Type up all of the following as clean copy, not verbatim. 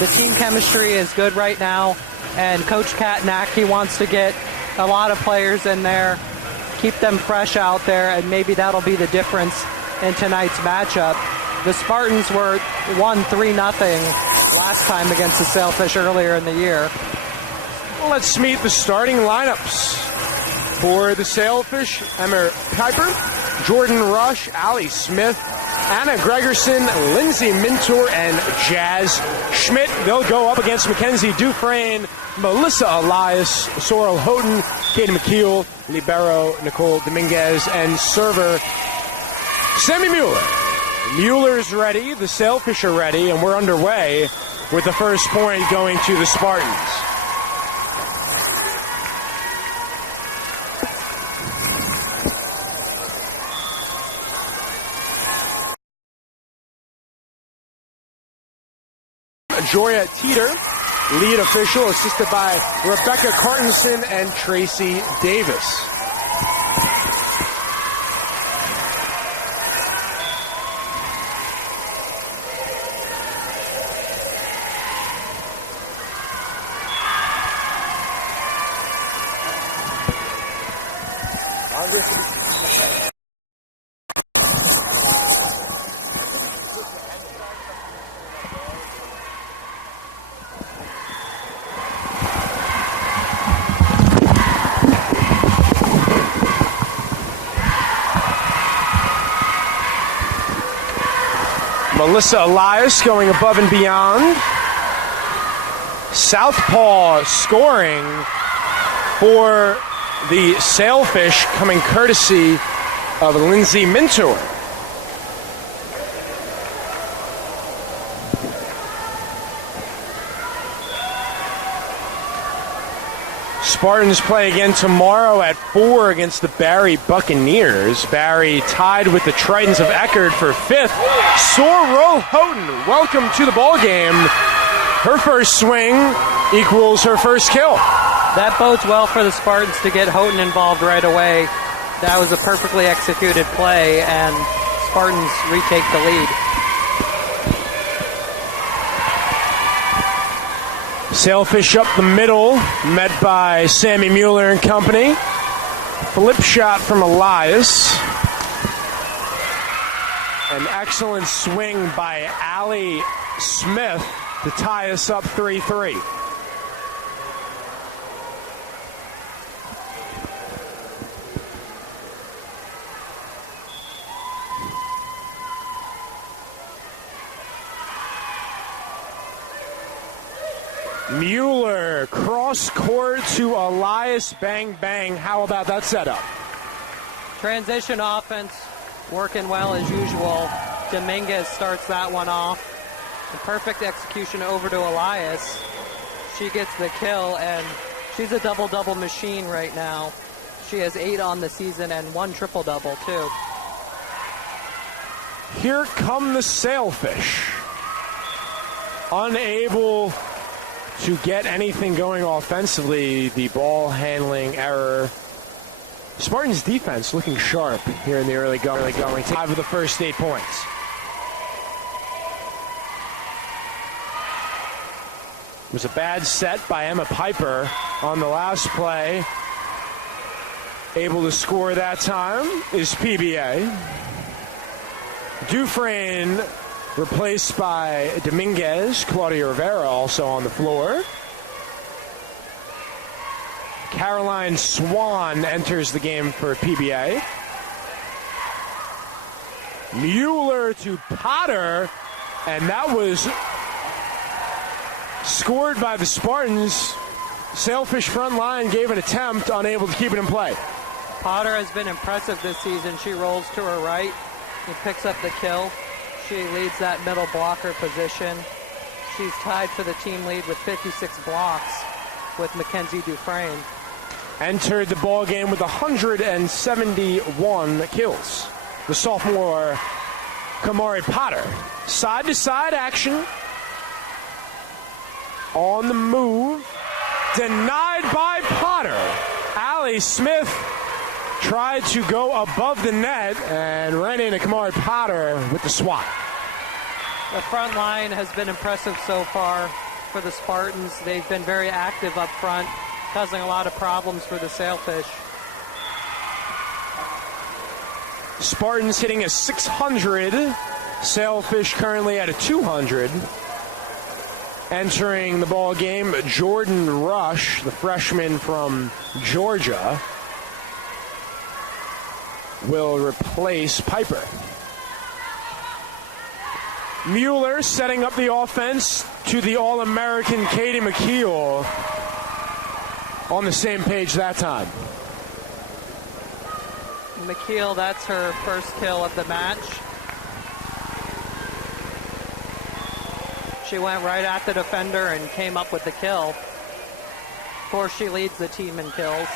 The team chemistry is good right now, and Coach Katnack, he wants to get a lot of players in there, keep them fresh out there, and maybe that'll be the difference in tonight's matchup. The Spartans won 3-0 last time against the Sailfish earlier in the year. Let's meet the starting lineups. For the Sailfish, Emma Piper, Jordan Rush, Allie Smith, Anna Gregerson, Lindsay Mintor, and Jazz Schmidt. They'll go up against Mackenzie Dufresne, Melissa Elias, Sorrel Houghton, Katie McKeel, libero Nicole Dominguez, and server Sammy Mueller. Mueller's ready, the Sailfish are ready, and we're underway with the first point going to the Spartans. Joya Teeter, lead official, assisted by Rebecca Cartenson and Tracy Davis. Melissa Elias going above and beyond. Southpaw scoring for the Sailfish, coming courtesy of Lindsay Mintor. Spartans play again tomorrow at 4 against the Barry Buccaneers. Barry tied with the Tritons of Eckerd for 5th. Sorrel Houghton, welcome to the ball game. Her first swing equals her first kill. That bodes well for the Spartans to get Houghton involved right away. That was a perfectly executed play, and Spartans retake the lead. Sailfish up the middle, met by Sammy Mueller and company. Flip shot from Elias. An excellent swing by Allie Smith to tie us up 3-3. Mueller, cross court to Elias, bang, bang. How about that setup? Transition offense working well as usual. Dominguez starts that one off. The perfect execution over to Elias. She gets the kill, and she's a double-double machine right now. She has 8 on the season and 1 triple-double, too. Here come the Sailfish. Unable to get anything going offensively. The ball handling error. Spartans defense looking sharp here in the early going. 5 of the first 8 points. It was a bad set by Emma Piper on the last play. Able to score that time is PBA. Dufresne replaced by Dominguez. Claudia Rivera also on the floor. Caroline Swan enters the game for PBA. Mueller to Potter, and that was scored by the Spartans. Sailfish front line gave an attempt, unable to keep it in play. Potter has been impressive this season. She rolls to her right and picks up the kill. She leads that middle blocker position. She's tied for the team lead with 56 blocks with Mackenzie Dufresne. Entered the ball game with 171 kills. The sophomore Kamari Potter. Side-to-side action. On the move. Denied by Potter. Allie Smith tried to go above the net and ran into Kamari Potter with the swat. The front line has been impressive so far for the Spartans. They've been very active up front, causing a lot of problems for the Sailfish. Spartans hitting a 600. Sailfish currently at a 200. Entering the ball game, Jordan Rush, the freshman from Georgia, will replace Piper. Mueller setting up the offense to the All-American Katie McKeel. On the same page that time. McKeel, that's her first kill of the match. She went right at the defender and came up with the kill. Of course, she leads the team in kills.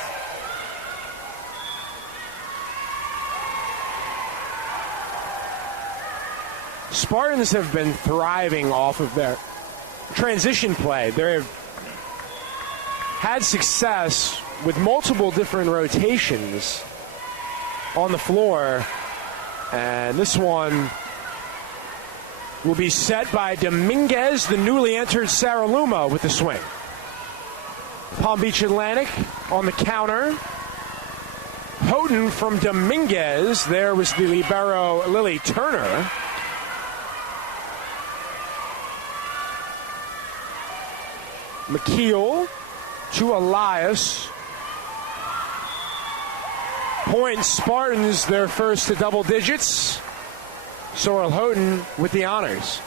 Spartans have been thriving off of their transition play. They've had success with multiple different rotations on the floor. And this one will be set by Dominguez, the newly entered Sarah Luma with the swing. Palm Beach Atlantic on the counter. Houghton from Dominguez. There was the libero Lily Turner. McKeel to Elias. Point Spartans, their first to double digits. Sorrel Houghton with the honors.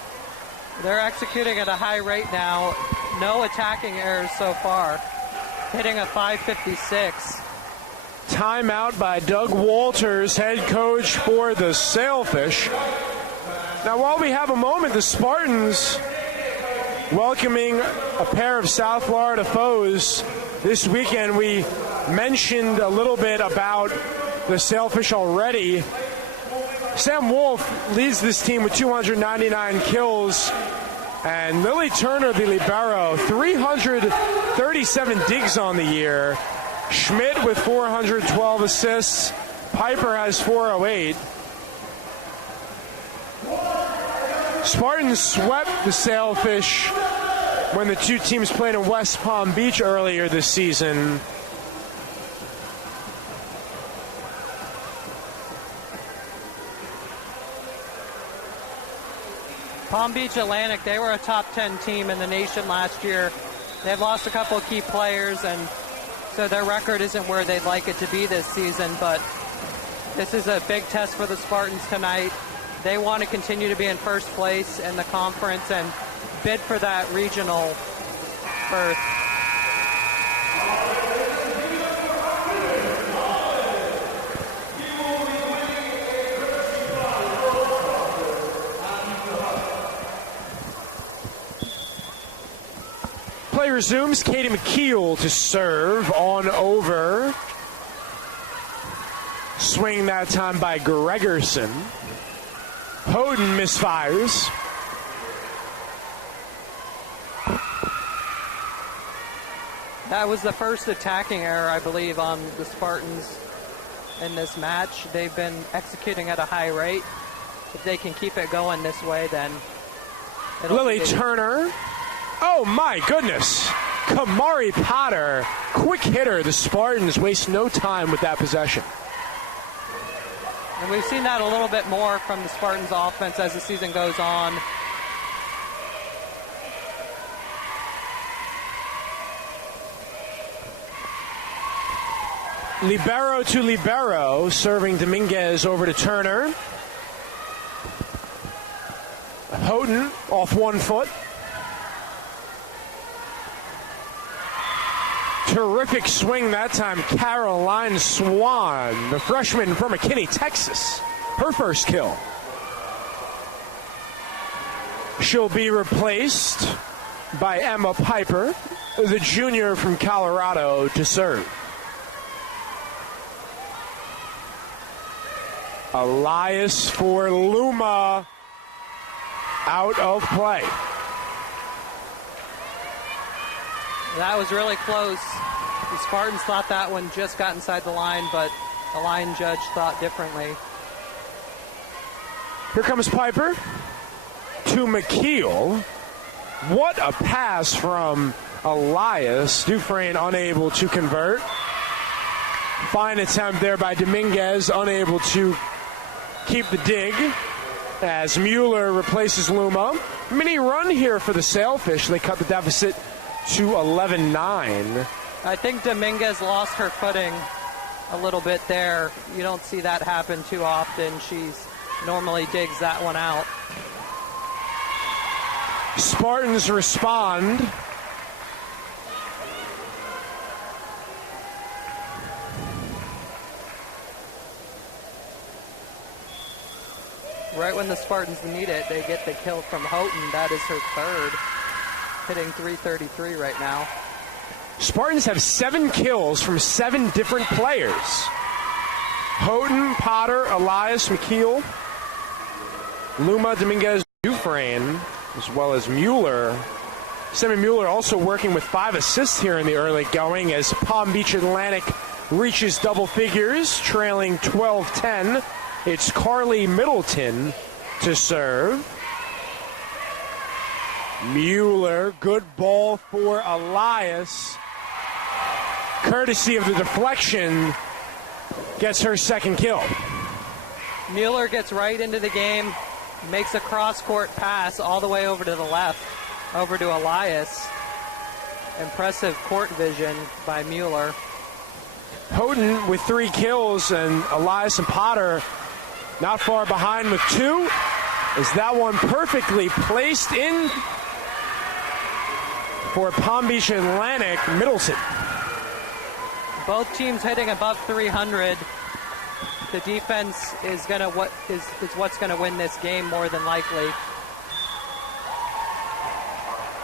They're executing at a high rate now. No attacking errors so far. Hitting a 556. Timeout by Doug Walters, head coach for the Sailfish. Now, while we have a moment, the Spartans welcoming a pair of South Florida foes this weekend. We mentioned a little bit about the Sailfish already. Sam Wolf leads this team with 299 kills, and Lily Turner, the libero, 337 digs on the year. Schmidt with 412 assists. Piper has 408. Spartans swept the Sailfish when the two teams played in West Palm Beach earlier this season. Palm Beach Atlantic, they were a top 10 team in the nation last year. They've lost a couple of key players, and so their record isn't where they'd like it to be this season, but this is a big test for the Spartans tonight. They want to continue to be in first place in the conference and bid for that regional berth. Play resumes. Katie McKeel to serve on over. Swing that time by Gregerson. Houghton misfires. That was the first attacking error, I believe, on the Spartans in this match. They've been executing at a high rate. If they can keep it going this way, then Lily Turner. Oh my goodness. Kamari Potter, quick hitter. The Spartans waste no time with that possession. And we've seen that a little bit more from the Spartans offense as the season goes on. Libero to libero, serving Dominguez over to Turner. Houghton off 1 foot. Terrific swing that time, Caroline Swan, the freshman from McKinney, Texas. Her first kill. She'll be replaced by Emma Piper, the junior from Colorado, to serve. Elias for Luma, out of play. That was really close. The Spartans thought that one just got inside the line, but the line judge thought differently. Here comes Piper to McKeel. What a pass from Elias. Dufresne unable to convert. Fine attempt there by Dominguez, unable to keep the dig as Mueller replaces Luma. Mini run here for the Sailfish. They cut the deficit to 11-9. I think Dominguez lost her footing a little bit there. You don't see that happen too often. She's normally digs that one out. Spartans respond. Right when the Spartans need it, they get the kill from Houghton. That is her third, hitting .333 right now. Spartans have 7 kills from 7 different players. Houghton, Potter, Elias, McKeel, Luma, Dominguez, Dufresne, as well as Mueller. Sammy Mueller also working with 5 assists here in the early going as Palm Beach Atlantic reaches double figures, trailing 12-10. It's Carly Middleton to serve. Mueller, good ball for Elias. Courtesy of the deflection, gets her second kill. Mueller gets right into the game, makes a cross-court pass all the way over to the left, over to Elias. Impressive court vision by Mueller. Houghton with 3 kills, and Elias and Potter not far behind with 2. Is that one perfectly placed in for Palm Beach Atlantic, Middleton. Both teams hitting above 300. The defense is what's gonna win this game more than likely.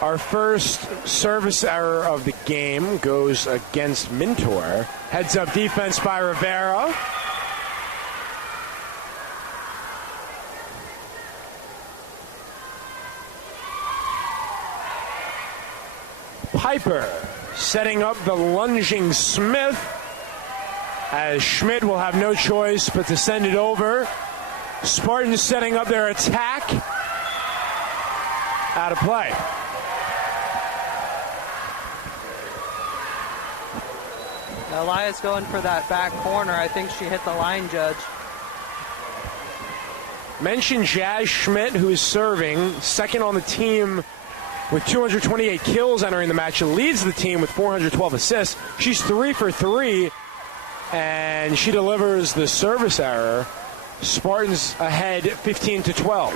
Our first service error of the game goes against Mintor. Heads up defense by Rivera. Piper setting up the lunging Smith, as Schmidt will have no choice but to send it over. Spartans setting up their attack. Out of play. Elias going for that back corner. I think she hit the line judge. Mention Jazz Schmidt, who is serving, second on the team with 228 kills entering the match. She leads the team with 412 assists. She's 3 for 3, and she delivers the service error. Spartans ahead 15-12.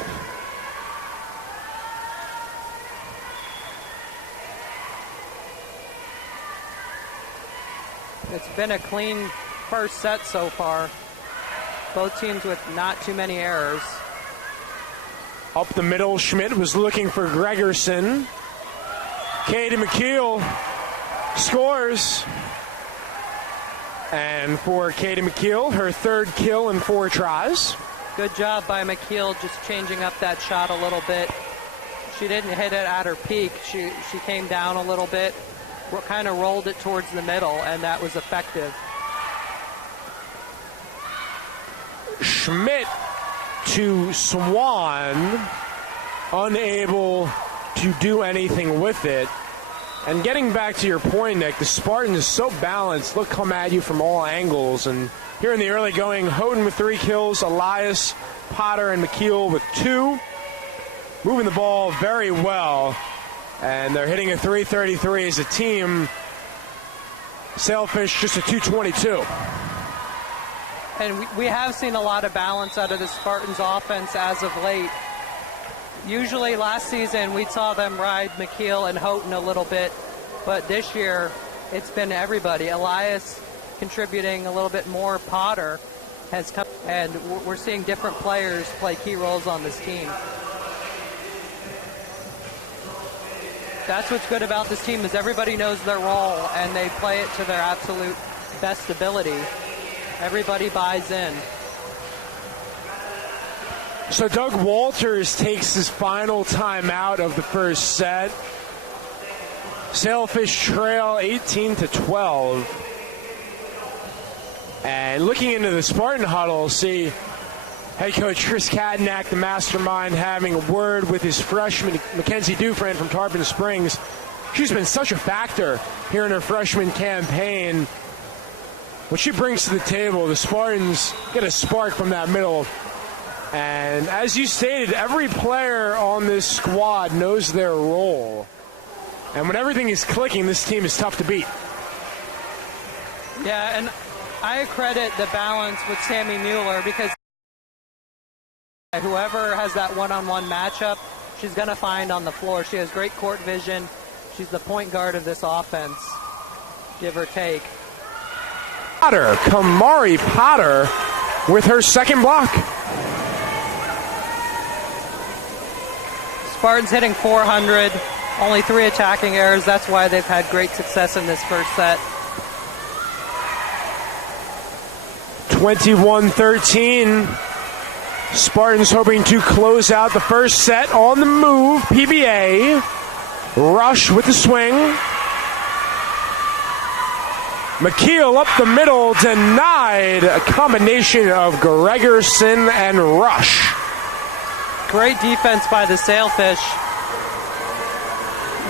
It's been a clean first set so far. Both teams with not too many errors. Up the middle, Schmidt was looking for Gregerson. Katie McKeel scores. And for Katie McKeel, her third kill in 4 tries. Good job by McKeel just changing up that shot a little bit. She didn't hit it at her peak. She came down a little bit, kind of rolled it towards the middle, and that was effective. Schmidt to Swan, unable to do anything with it. And getting back to your point, Nick, the Spartans is so balanced. They'll come at you from all angles. And here in the early going, Houghton with 3 kills, Elias, Potter, and McKeel with 2. Moving the ball very well. And they're hitting a 333 as a team. Sailfish just a 222. And we have seen a lot of balance out of the Spartans offense as of late. Usually last season we saw them ride McKeel and Houghton a little bit, but this year it's been everybody. Elias contributing a little bit more. Potter has come, and we're seeing different players play key roles on this team. That's what's good about this team, is everybody knows their role and they play it to their absolute best ability. Everybody buys in. So Doug Walters takes his final time out of the first set. Sailfish trail 18-12. And looking into the Spartan huddle, see head coach Chris Katnack, the mastermind, having a word with his freshman Mackenzie Dufresne from Tarpon Springs. She's been such a factor here in her freshman campaign. What she brings to the table, the Spartans get a spark from that middle. And as you stated, every player on this squad knows their role. And when everything is clicking, this team is tough to beat. Yeah, and I credit the balance with Sammy Mueller, because whoever has that one-on-one matchup, she's going to find on the floor. She has great court vision. She's the point guard of this offense, give or take. Kamari Potter with her second block. Spartans hitting 400, only 3 attacking errors. That's why they've had great success in this first set. 21-13. Spartans hoping to close out the first set on the move. PBA. Rush with the swing. McKeel up the middle, denied. A combination of Gregerson and Rush. Great defense by the Sailfish.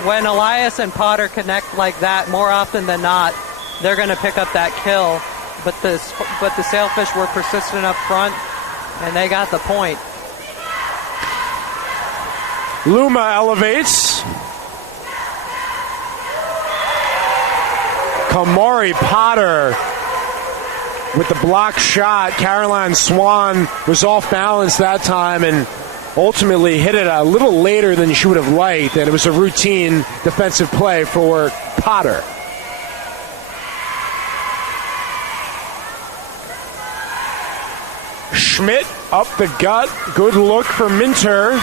When Elias and Potter connect like that, more often than not, they're going to pick up that kill. But the Sailfish were persistent up front, and they got the point. Luma elevates. Kamari Potter with the block shot. Caroline Swan was off balance that time and ultimately hit it a little later than she would have liked, and it was a routine defensive play for Potter. Schmidt up the gut. Good look for Minter.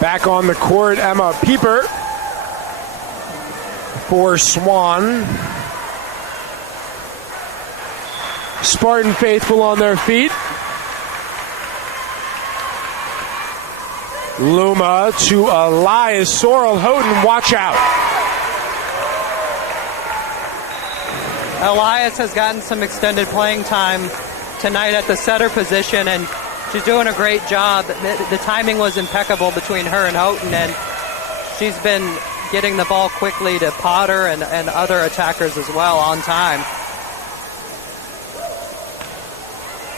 Back on the court, Emma Pieper for Swan. Spartan faithful on their feet. Luma to Elias. Sorrel Houghton, watch out. Elias has gotten some extended playing time tonight at the setter position, and she's doing a great job. The timing was impeccable between her and Houghton, and she's been getting the ball quickly to Potter and other attackers as well on time.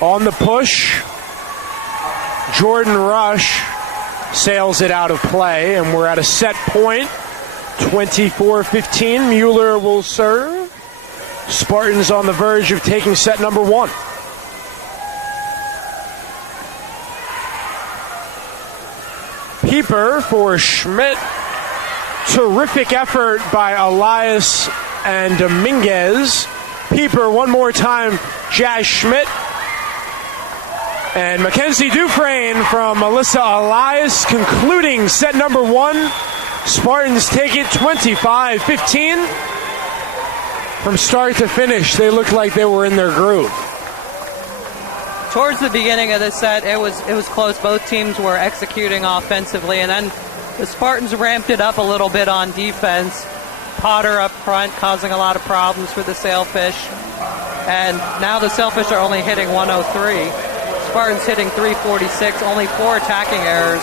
On the push, Jordan Rush sails it out of play, and we're at a set point. 24-15. Mueller will serve. Spartans on the verge of taking set number 1. Pieper for Schmidt. Terrific effort by Elias and Dominguez. Pieper one more time, Jazz Schmidt. And Mackenzie Dufresne from Melissa Elias concluding set number 1. Spartans take it 25-15. From start to finish, they looked like they were in their groove. Towards the beginning of the set, it was close. Both teams were executing offensively, and then the Spartans ramped it up a little bit on defense. Potter up front, causing a lot of problems for the Sailfish. And now the Sailfish are only hitting 103. Spartans hitting 346, only 4 attacking errors.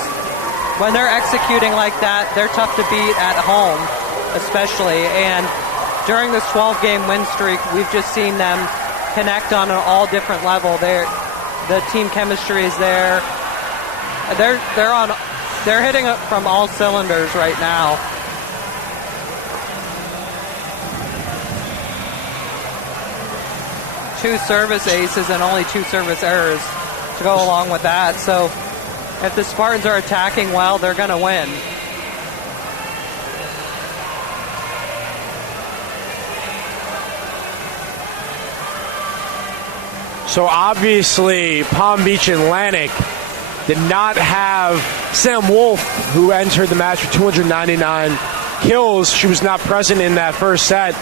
When they're executing like that, they're tough to beat at home, especially. And during this 12-game win streak, we've just seen them connect on an all different level. The team chemistry is there. They're hitting it from all cylinders right now. Two service aces and only 2 service errors to go along with that. So if the Spartans are attacking well, they're going to win. So obviously Palm Beach Atlantic did not have Sam Wolf, who entered the match with 299 kills. She was not present in that first set.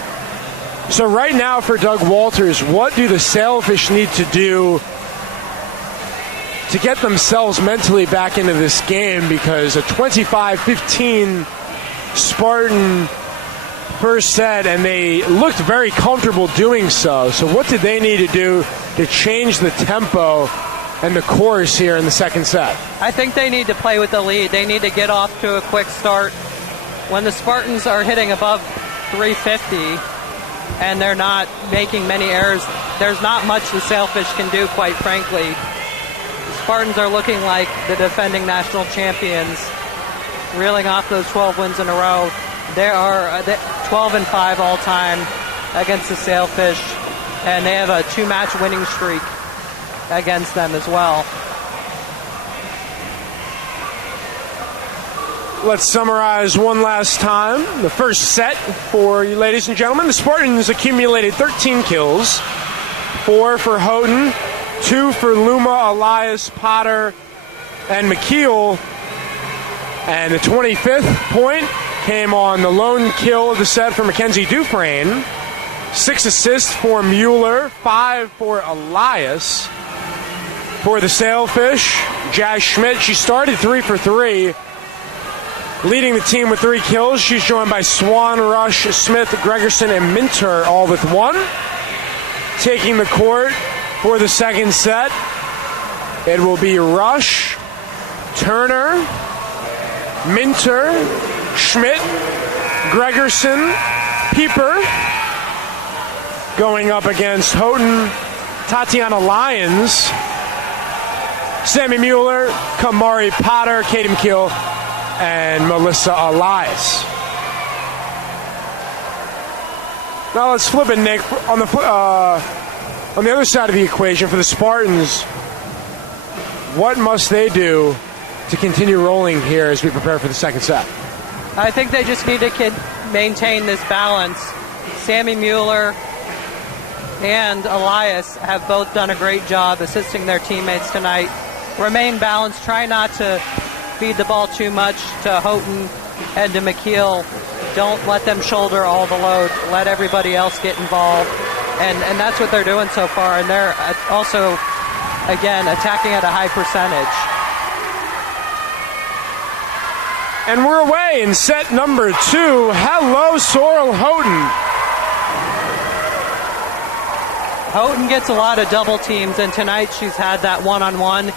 So right now for Doug Walters, what do the Sailfish need to do to get themselves mentally back into this game? Because a 25-15 Spartan first set, and they looked very comfortable doing so. So what did they need to do to change the tempo and the course here in the second set? I think they need to play with the lead. They need to get off to a quick start. When the Spartans are hitting above 350 and they're not making many errors, there's not much the Sailfish can do, quite frankly. The Spartans are looking like the defending national champions, reeling off those 12 wins in a row. They are 12-5 all time against the Sailfish, and they have a 2-match winning streak against them as well. Let's summarize one last time. The first set for you, ladies and gentlemen. The Spartans accumulated 13 kills. 4 for Houghton, 2 for Luma, Elias, Potter, and McKeel. And the 25th point came on the lone kill of the set for Mackenzie Dufresne. 6 assists for Mueller, 5 for Elias. For the Sailfish, Jazz Schmidt, she started 3 for 3, leading the team with 3 kills. She's joined by Swan, Rush, Smith, Gregerson, and Minter, all with 1. Taking the court for the second set, it will be Rush, Turner, Minter, Schmidt, Gregerson, Pieper, going up against Houghton, Tatiana Lyons, Sammy Mueller, Kamari Potter, Katie McKeel, and Melissa Elias. Now let's flip it, Nick. On the other side of the equation for the Spartans, what must they do to continue rolling here as we prepare for the second set? I think they just need to maintain this balance. Sammy Mueller and Elias have both done a great job assisting their teammates tonight. Remain balanced. Try not to feed the ball too much to Houghton and to McKeel. Don't let them shoulder all the load. Let everybody else get involved. And that's what they're doing so far. And they're also, again, attacking at a high percentage. And we're away in set number 2. Hello, Sorrel Houghton. Houghton gets a lot of double teams, and tonight she's had that one-on-one,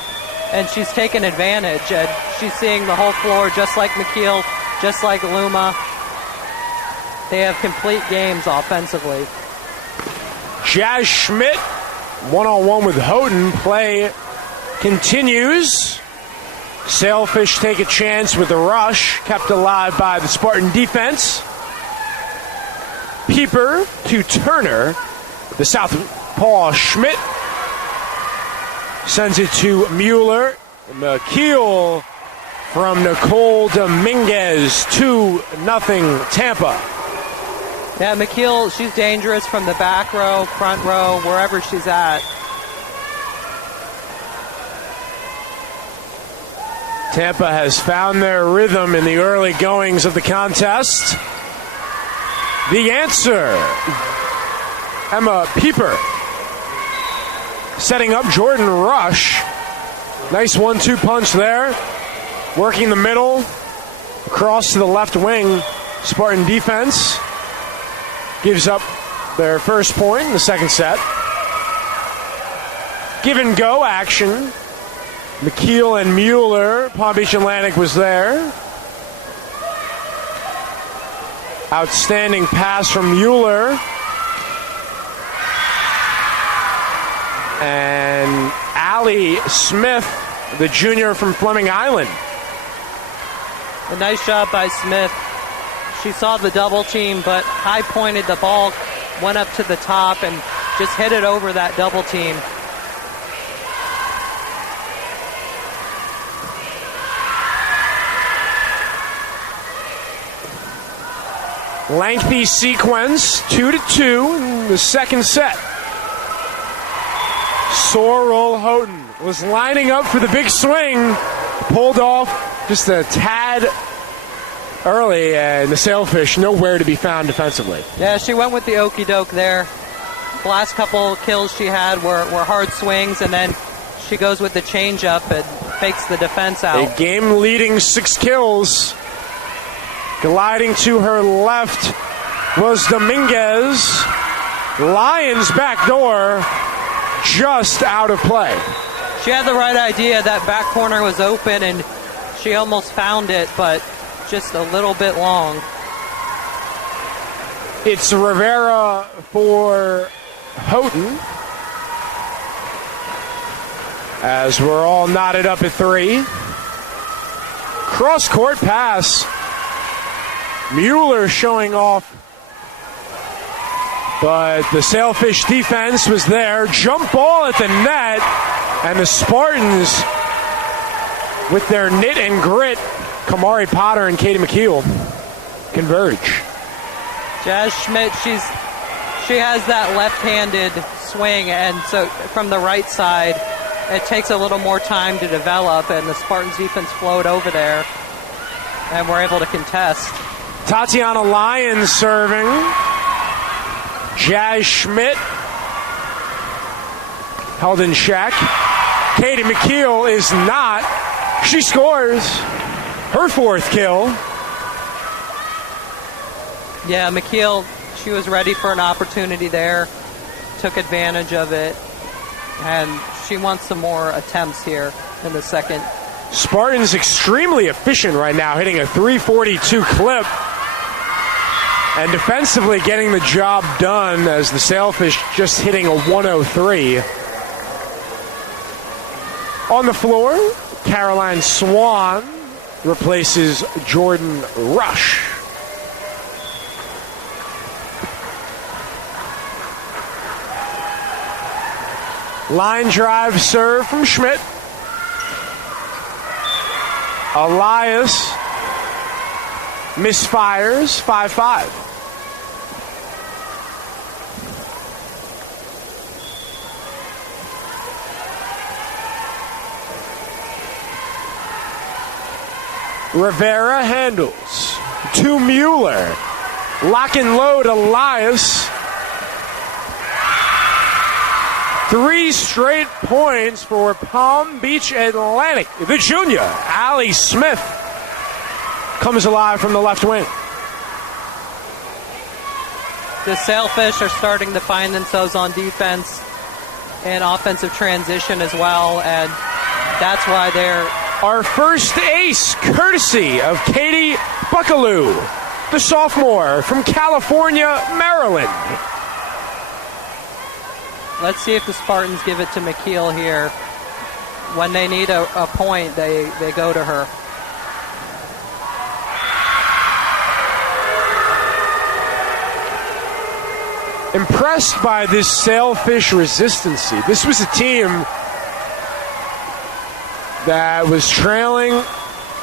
and she's taken advantage. And she's seeing the whole floor, just like McKeel, just like Luma. They have complete games offensively. Jazz Schmidt, one-on-one with Houghton. Play continues. Sailfish take a chance with a rush, kept alive by the Spartan defense. Pieper to Turner. The southpaw Schmidt sends it to Mueller. McKeel from Nicole Dominguez, 2-0 Tampa. Yeah, McKeel, she's dangerous from the back row, front row, wherever she's at. Tampa has found their rhythm in the early goings of the contest. The answer, Emma Pieper. Setting up Jordan Rush. Nice 1-2 punch there. Working the middle. Across to the left wing. Spartan defense gives up their first point in the second set. Give and go action. McKeel and Mueller. Palm Beach Atlantic was there. Outstanding pass from Mueller. And Allie Smith, the junior from Fleming Island. A nice job by Smith. She saw the double team, but high pointed the ball, went up to the top, and just hit it over that double team. Lengthy sequence, 2-2 in the second set. Sorrel Houghton was lining up for the big swing, pulled off just a tad early, and the Sailfish nowhere to be found defensively. Yeah, she went with the okie doke there. The last couple kills she had were hard swings, and then she goes with the changeup and fakes the defense out. A game-leading 6 kills. Gliding to her left was Dominguez. Lions back door, just out of play. She had the right idea. That back corner was open, and she almost found it, but just a little bit long. It's Rivera for Houghton. As we're all knotted up at 3. Cross-court pass. Mueller showing off, but the Sailfish defense was there. Jump ball at the net, and the Spartans, with their knit and grit, Kamari Potter and Katie McKeel, converge. Jazz Schmidt, she has that left-handed swing, and so from the right side, it takes a little more time to develop, and the Spartans defense flowed over there, and we're able to contest. Tatiana Lyons serving. Jazz Schmidt held in check. Katie McKeel is not. She scores her 4th kill. Yeah, McKeel, she was ready for an opportunity there, took advantage of it, and she wants some more attempts here in the second. Spartans extremely efficient right now, hitting a 342 clip. And defensively getting the job done, as the Sailfish just hitting a 103. On the floor, Caroline Swan replaces Jordan Rush. Line drive serve from Schmidt. Elias misfires, 5-5. Rivera handles to Mueller. Lock and load Elias. 3 straight points for Palm Beach Atlantic. The junior, Allie Smith, comes alive from the left wing. The Sailfish are starting to find themselves on defense and offensive transition as well, and that's why they're... Our first ace, courtesy of Katie Buckaloo, the sophomore from California, Maryland. Let's see if the Spartans give it to McKeel here. When they need a point, they go to her. Impressed by this Sailfish resistancy. This was a team that was trailing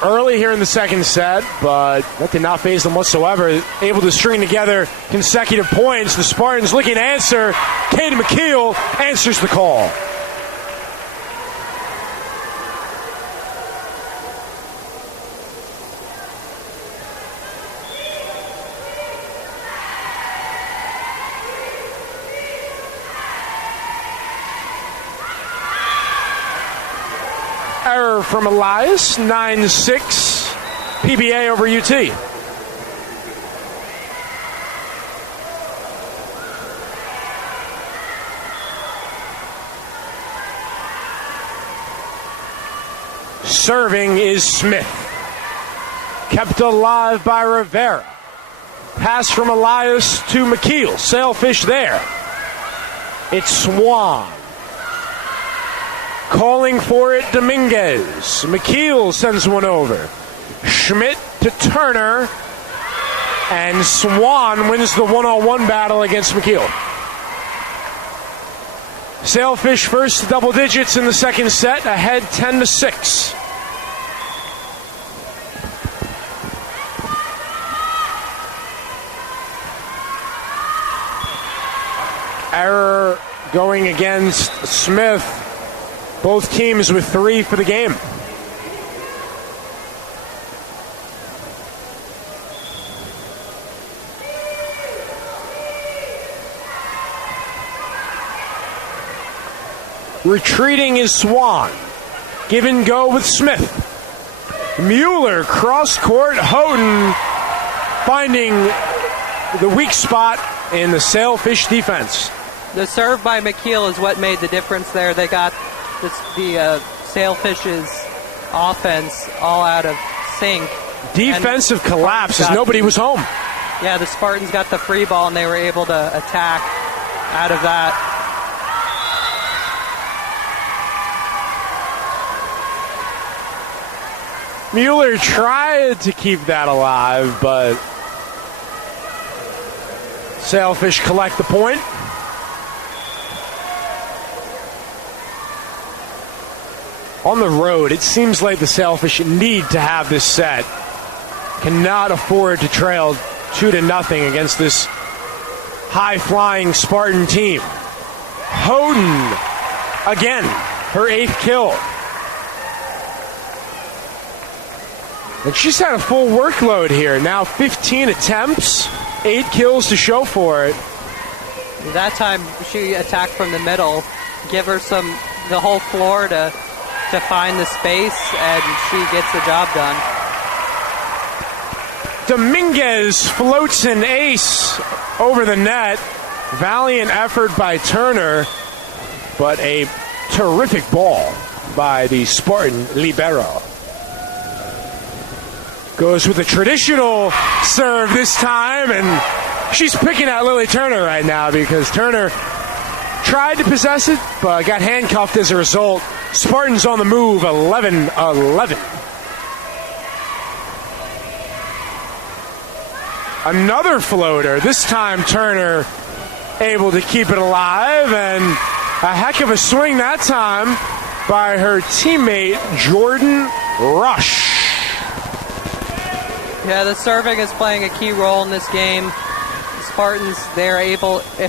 early here in the second set, but that did not faze them whatsoever. Able to string together consecutive points. The Spartans looking to answer. Katie McKeel answers the call. Error from Elias, 9-6, PBA over UT. Serving is Smith. Kept alive by Rivera. Pass from Elias to McKeel. Sailfish there. It's Swan. Calling for it, Dominguez. McKeel sends one over. Schmidt to Turner. And Swan wins the one-on-one battle against McKeel. Sailfish first double digits in the second set, ahead 10-6. Error going against Smith. Both teams with 3 for the game. Retreating is Swan. Give and go with Smith. Mueller cross court. Houghton finding the weak spot in the Sailfish defense. The serve by McKeel is what made the difference there. They got the Sailfish's offense all out of sync. Defensive collapse as nobody was home. Yeah, the Spartans got the free ball and they were able to attack out of that. Mueller tried to keep that alive, but Sailfish collect the point. On the road, it seems like the Sailfish need to have this set. Cannot afford to trail 2-0 against this high-flying Spartan team. Houghton, again, her 8th kill. And she's had a full workload here. Now 15 attempts, 8 kills to show for it. That time she attacked from the middle. Give her the whole floor to find the space, and she gets the job done. Dominguez floats an ace over the net. Valiant effort by Turner, but a terrific ball by the Spartan libero. Goes with a traditional serve this time, and she's picking at Lily Turner right now because Turner tried to possess it, but got handcuffed as a result. Spartans on the move, 11-11. Another floater, this time Turner able to keep it alive, and a heck of a swing that time by her teammate Jordan Rush. Yeah, the serving is playing a key role in this game. Spartans, if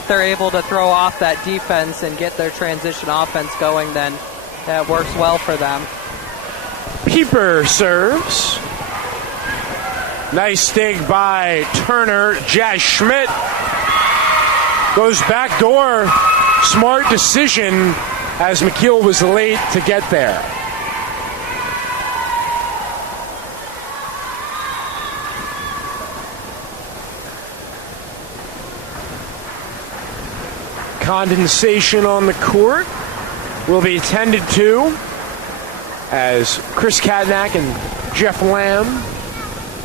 they're able to throw off that defense and get their transition offense going, then that works well for them. Pieper serves. Nice dig by Turner. Jazz Schmidt goes back door. Smart decision as McKeel was late to get there. Condensation on the court will be attended to as Chris Katnack and Jeff Lamb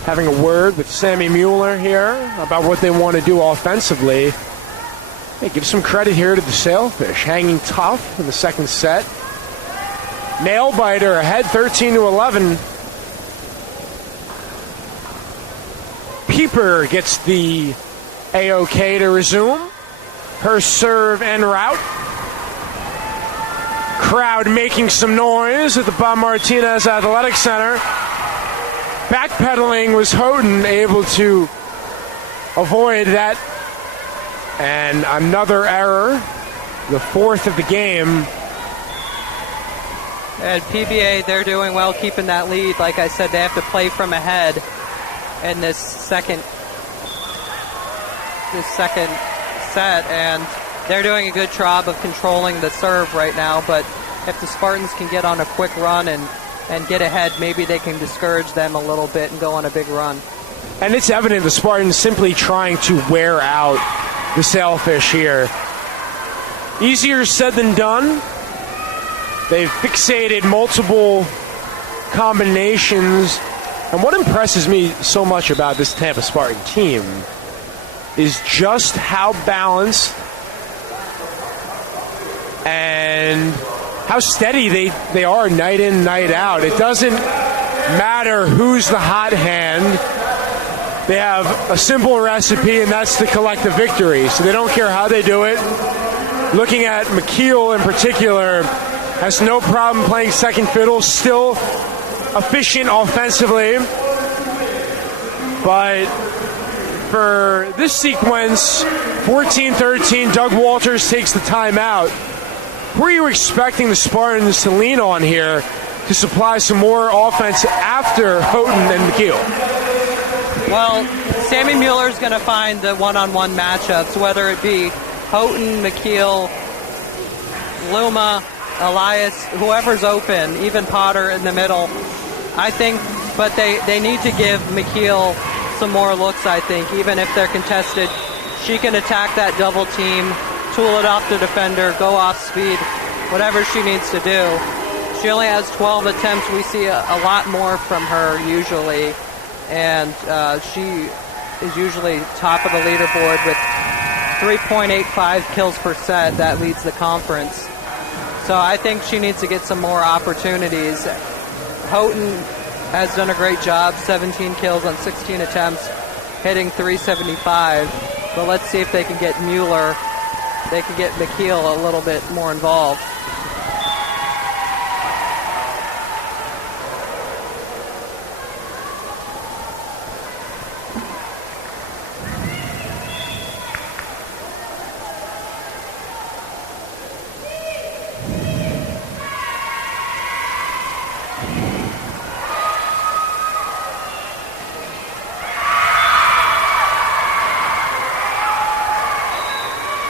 having a word with Sammy Mueller here about what they want to do offensively. Hey, give some credit here to the Sailfish, hanging tough in the second set. Nail biter ahead 13-11. Pieper gets the A-OK to resume. Her serve en route. Crowd making some noise at the Bob Martinez Athletic Center. backpedaling was Houghton able to avoid that. And another error, the fourth of the game. And PBA, they're doing well keeping that lead. Like I said, they have to play from ahead in this second set, and they're doing a good job of controlling the serve right now. But if the Spartans can get on a quick run and get ahead, maybe they can discourage them a little bit and go on a big run. And it's evident the Spartans simply trying to wear out the Sailfish here. Easier said than done. They've fixated multiple combinations. And what impresses me so much about this Tampa Spartan team is just how balanced and how steady they are night in, night out. It doesn't matter who's the hot hand. They have a simple recipe, and that's to collect the victory. So they don't care how they do it. Looking at McKeel in particular, has no problem playing second fiddle, still efficient offensively. But for this sequence, 14-13, Doug Walters takes the timeout. Who are you expecting the Spartans to lean on here to supply some more offense after Houghton and McKeel? Well, Sammy Mueller's going to find the one-on-one matchups, whether it be Houghton, McKeel, Luma, Elias, whoever's open, even Potter in the middle. I think, but they need to give McKeel some more looks, I think, even if they're contested. She can attack that double team, tool it off the defender, go off speed, whatever she needs to do. She only has 12 attempts. We see a lot more from her usually, and she is usually top of the leaderboard with 3.85 kills per set. That leads the conference. So I think she needs to get some more opportunities. Houghton has done a great job, 17 kills on 16 attempts, hitting 375. But let's see if they can get Mueller, they can get McKeel a little bit more involved.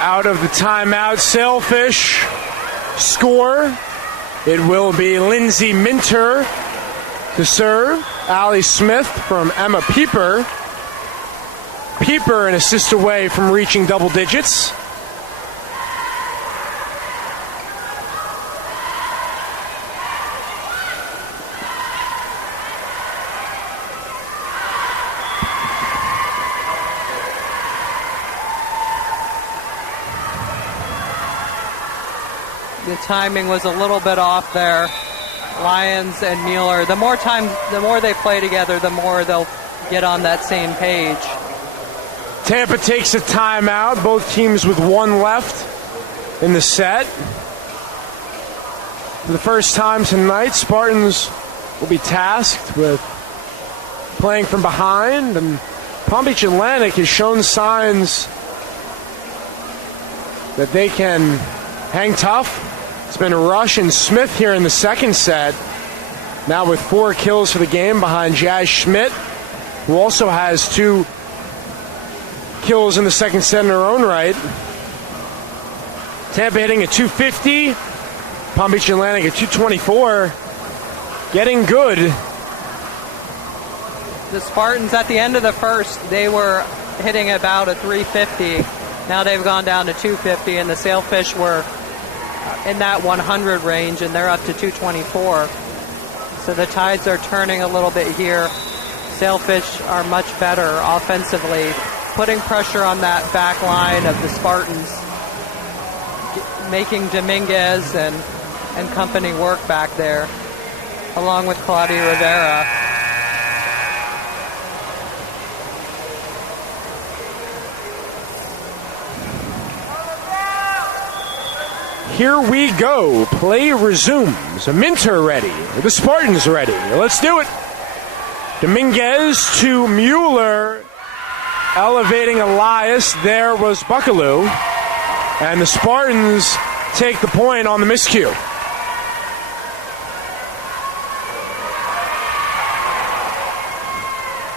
Out of the timeout, Sailfish score. It will be Lindsay Minter to serve. Allie Smith from Emma Pieper. Pieper an assist away from reaching double digits. The timing was a little bit off there. Lyons and Mueller, the more they play together, the more they'll get on that same page. Tampa takes a timeout, both teams with one left in the set. For the first time tonight, Spartans will be tasked with playing from behind, and Palm Beach Atlantic has shown signs that they can hang tough. It's been Rush and Smith here in the second set, now with 4 kills for the game behind Jazz Schmidt, who also has 2 kills in the second set in her own right. Tampa hitting at 250, Palm Beach Atlantic at 224, getting good. The Spartans at the end of the first, they were hitting about a 350. Now they've gone down to 250, and the Sailfish were in that 100 range, and they're up to 224. So the tides are turning a little bit here. Sailfish are much better offensively, putting pressure on that back line of the Spartans, making Dominguez and company work back there, along with Claudia Rivera. Here we go. Play resumes. Minter ready. The Spartans ready. Let's do it. Dominguez to Mueller, elevating Elias. There was Buckaloo. And the Spartans take the point on the miscue.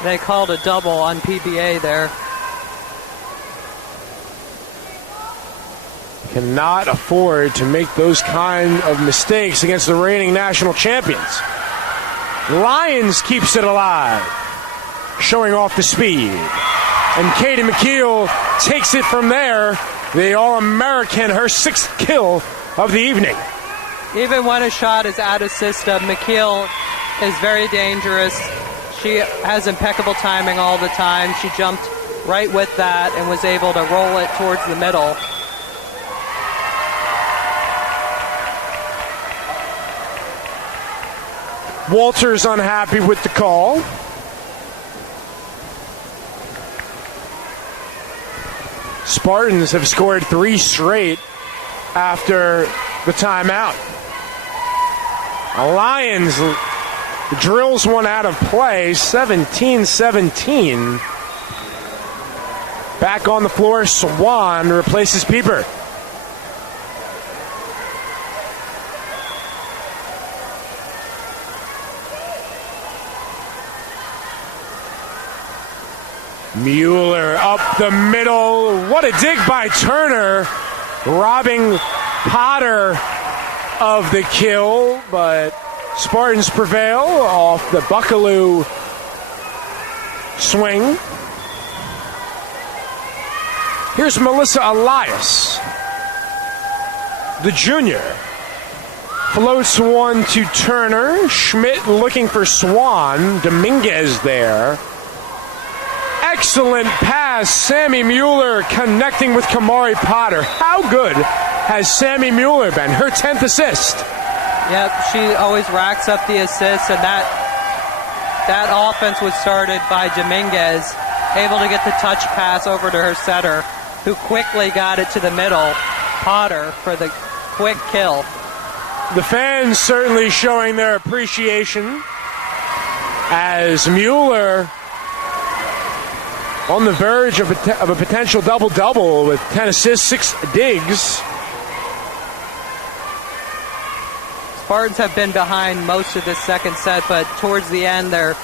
They called a double on PBA there. Cannot afford to make those kind of mistakes against the reigning national champions. Lyons keeps it alive, showing off the speed. And Katie McKeel takes it from there. The All-American, her 6th kill of the evening. Even when a shot is out of system, McKeel is very dangerous. She has impeccable timing all the time. She jumped right with that and was able to roll it towards the middle. Walter's unhappy with the call. Spartans have scored 3 straight after the timeout. Lions drills one out of play, 17-17. Back on the floor, Swan replaces Pieper. Mueller up the middle. What a dig by Turner, robbing Potter of the kill, but Spartans prevail off the Buckaloo swing. Here's Melissa Elias, the junior. Floats one to Turner. Schmidt looking for Swan. Dominguez there. Excellent pass. Sammy Mueller connecting with Kamari Potter. How good has Sammy Mueller been? Her 10th assist. Yep, she always racks up the assists, and that offense was started by Dominguez, able to get the touch pass over to her setter, who quickly got it to the middle, Potter, for the quick kill. The fans certainly showing their appreciation as Mueller on the verge of a potential double-double with 10 assists, 6 digs. Spartans have been behind most of this second set, but towards the end they're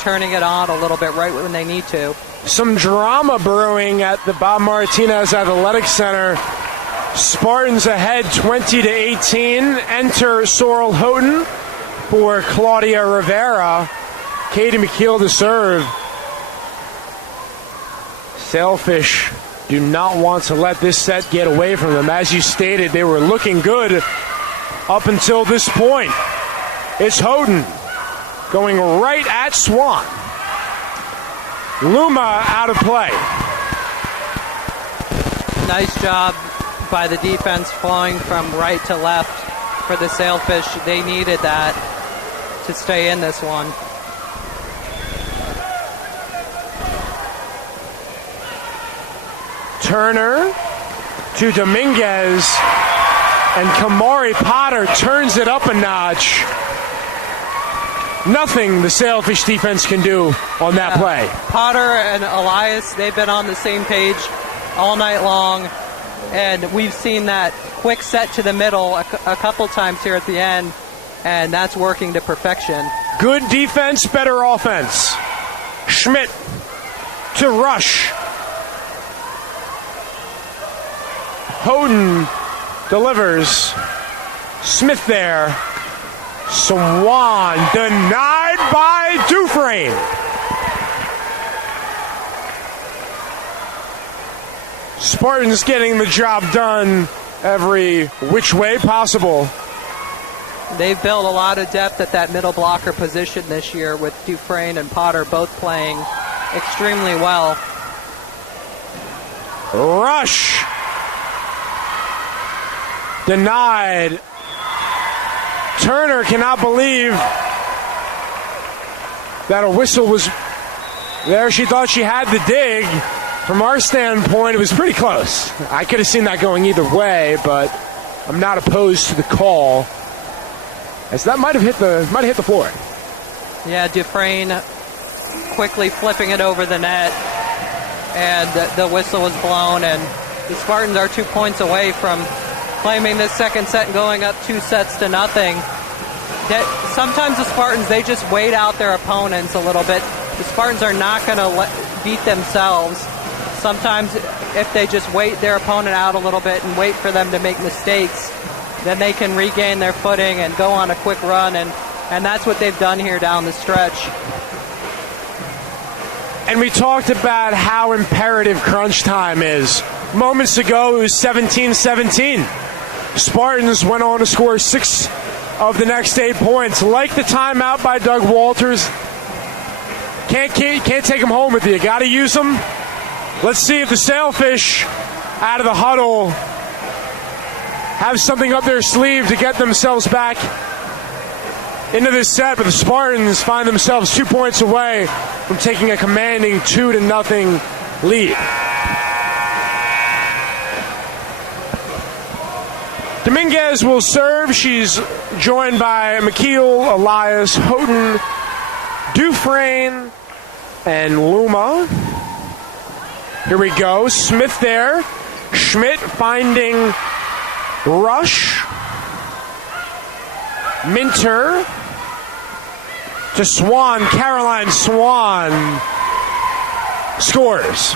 turning it on a little bit right when they need to. Some drama brewing at the Bob Martinez Athletic Center. Spartans ahead 20-18. Enter Sorrel Houghton for Claudia Rivera. Katie McKeel to serve. Sailfish do not want to let this set get away from them. As you stated, they were looking good up until this point. It's Houghton going right at Swan. Luma out of play. Nice job by the defense flowing from right to left for the Sailfish. They needed that to stay in this one. Turner to Dominguez, and Kamari Potter turns it up a notch. Nothing the Sailfish defense can do on that play. Potter and Elias, they've been on the same page all night long, and we've seen that quick set to the middle a couple times here at the end, and that's working to perfection. Good defense, better offense. Schmidt to Rush. Houghton delivers. Smith there. Swan denied by Dufresne. Spartans getting the job done every which way possible. They've built a lot of depth at that middle blocker position this year with Dufresne and Potter both playing extremely well. Rush denied. Turner cannot believe that a whistle was there. She thought she had the dig. From our standpoint, it was pretty close. I could have seen that going either way, but I'm not opposed to the call, as that might have hit the floor. Yeah, Dufresne quickly flipping it over the net, and the whistle was blown, and the Spartans are 2 points away from claiming this second set and going up 2-0. Sometimes the Spartans, they just wait out their opponents a little bit. The Spartans are not going to beat themselves. Sometimes if they just wait their opponent out a little bit and wait for them to make mistakes, then they can regain their footing and go on a quick run, and that's what they've done here down the stretch. And we talked about how imperative crunch time is. Moments ago, it was 17-17. Spartans went on to score 6 of the next 8 points. Like the timeout by Doug Walters, can't take them home with you. Got to use them. Let's see if the Sailfish out of the huddle have something up their sleeve to get themselves back into this set. But the Spartans find themselves 2 points away from taking a commanding 2-0 lead. Dominguez will serve. She's joined by McKeel, Elias, Houghton, Dufresne, and Luma. Here we go. Smith there. Schmidt finding Rush. Minter to Swan. Caroline Swan scores.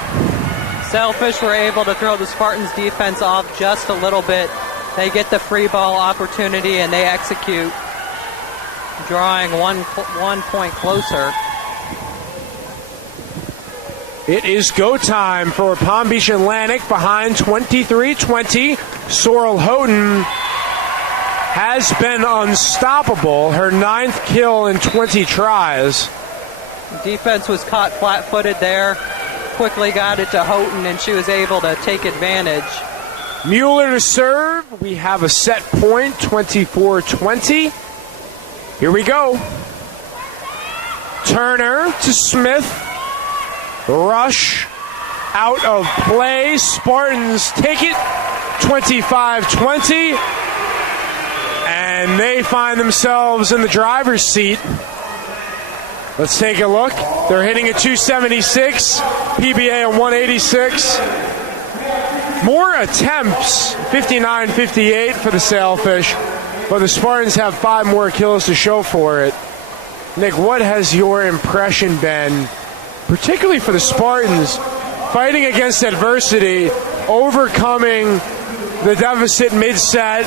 Sailfish were able to throw the Spartans' defense off just a little bit. They get the free ball opportunity and they execute, drawing one point closer. It is go time for Palm Beach Atlantic behind 23-20. Sorrel Houghton has been unstoppable. Her 9th kill in 20 tries. Defense was caught flat-footed there. Quickly got it to Houghton, and she was able to take advantage. Mueller to serve. We have a set point, 24-20. Here we go. Turner to Smith. Rush out of play. Spartans take it, 25-20. And they find themselves in the driver's seat. Let's take a look. They're hitting a 276, PBA a 186. More attempts, 59-58 for the Sailfish, but the Spartans have 5 more kills to show for it. Nick, what has your impression been, particularly for the Spartans, fighting against adversity, overcoming the deficit mid-set,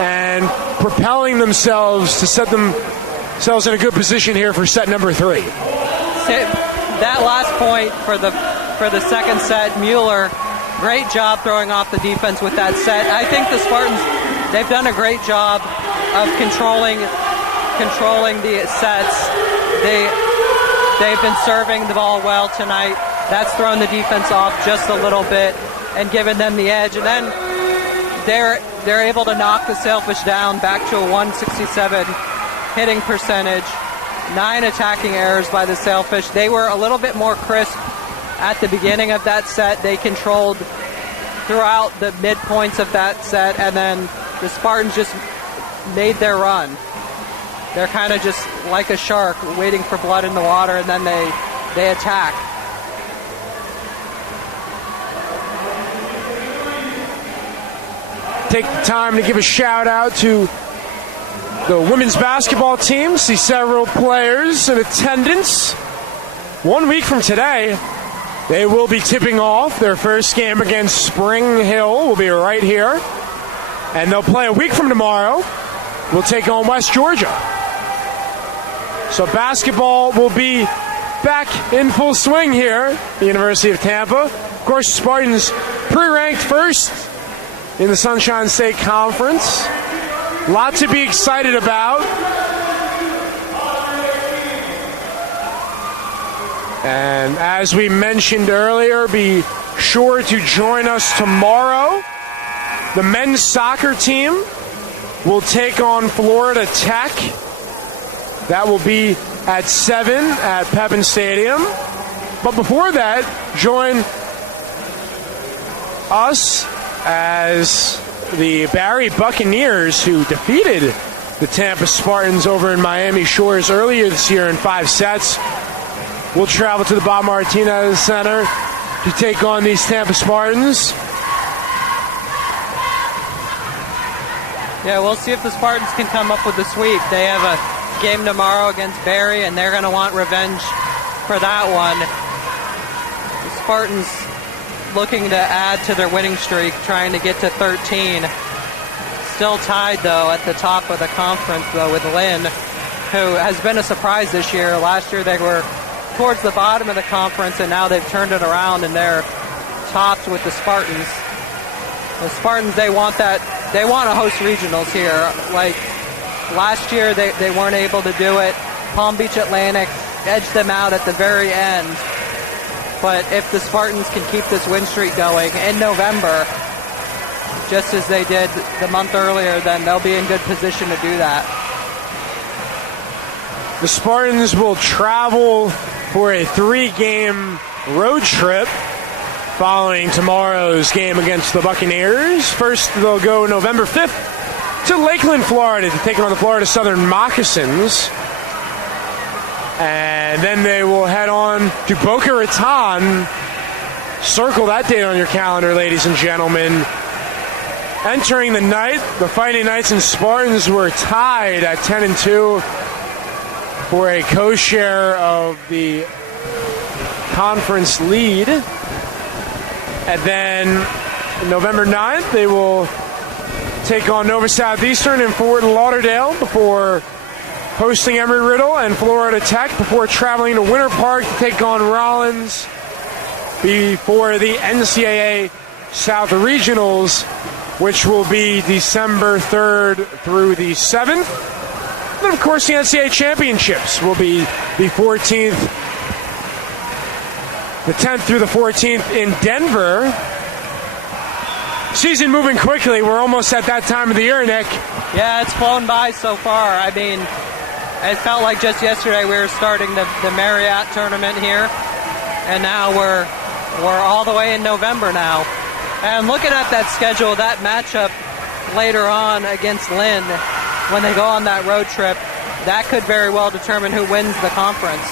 and propelling themselves to set themselves in a good position here for set number 3? That last point for the second set, Mueller, great job throwing off the defense with that set. I think the Spartans, they've done a great job of controlling the sets. They've been serving the ball well tonight. That's thrown the defense off just a little bit and given them the edge. And then they're able to knock the Sailfish down back to a 167 hitting percentage. 9 attacking errors by the Sailfish. They were a little bit more crisp at the beginning of that set. They controlled throughout the midpoints of that set, and then the Spartans just made their run. They're kind of just like a shark waiting for blood in the water, and then they attack. Take the time to give a shout out to the women's basketball team. See several players in attendance. 1 week from today, they will be tipping off their first game against Spring Hill. Will be right here. And they'll play a week from tomorrow. We'll take on West Georgia. So basketball will be back in full swing here at the University of Tampa. Of course, Spartans pre-ranked first in the Sunshine State Conference. A lot to be excited about. And as we mentioned earlier, be sure to join us tomorrow. The men's soccer team will take on Florida Tech. That will be at 7 at Pepin Stadium. But before that, join us as the Barry Buccaneers, who defeated the Tampa Spartans over in Miami Shores earlier this year in 5 sets, will travel to the Bob Martinez Center to take on these Tampa Spartans. Yeah, we'll see if the Spartans can come up with the sweep. They have a game tomorrow against Barry, and they're going to want revenge for that one. The Spartans looking to add to their winning streak, trying to get to 13. Still tied, though, at the top of the conference, though, with Lynn, who has been a surprise this year. Last year they were towards the bottom of the conference, and now they've turned it around, and they're topped with the Spartans. The Spartans, they want to host regionals here. Like last year, they weren't able to do it. Palm Beach Atlantic edged them out at the very end. But if the Spartans can keep this win streak going in November, just as they did the month earlier, then they'll be in good position to do that. The Spartans will travel for a 3-game road trip following tomorrow's game against the Buccaneers. First, they'll go November 5th to Lakeland, Florida to take on the Florida Southern Moccasins. And then they will head on to Boca Raton. Circle that date on your calendar, ladies and gentlemen. Entering the night, the Fighting Knights and Spartans were tied at 10-2 for a co-share of the conference lead. And then November 9th, they will take on Nova Southeastern in Fort Lauderdale before hosting Embry-Riddle and Florida Tech before traveling to Winter Park to take on Rollins before the NCAA South Regionals, which will be December 3rd through the 7th. Then, of course, the NCAA Championships will be the 14th, the 10th through the 14th in Denver. Season moving quickly. We're almost at that time of the year, Nick. Yeah, it's flown by so far. I mean, it felt like just yesterday we were starting the Marriott tournament here, and now we're all the way in November now. And looking at that schedule, that matchup later on against Lynn, when they go on that road trip, that could very well determine who wins the conference.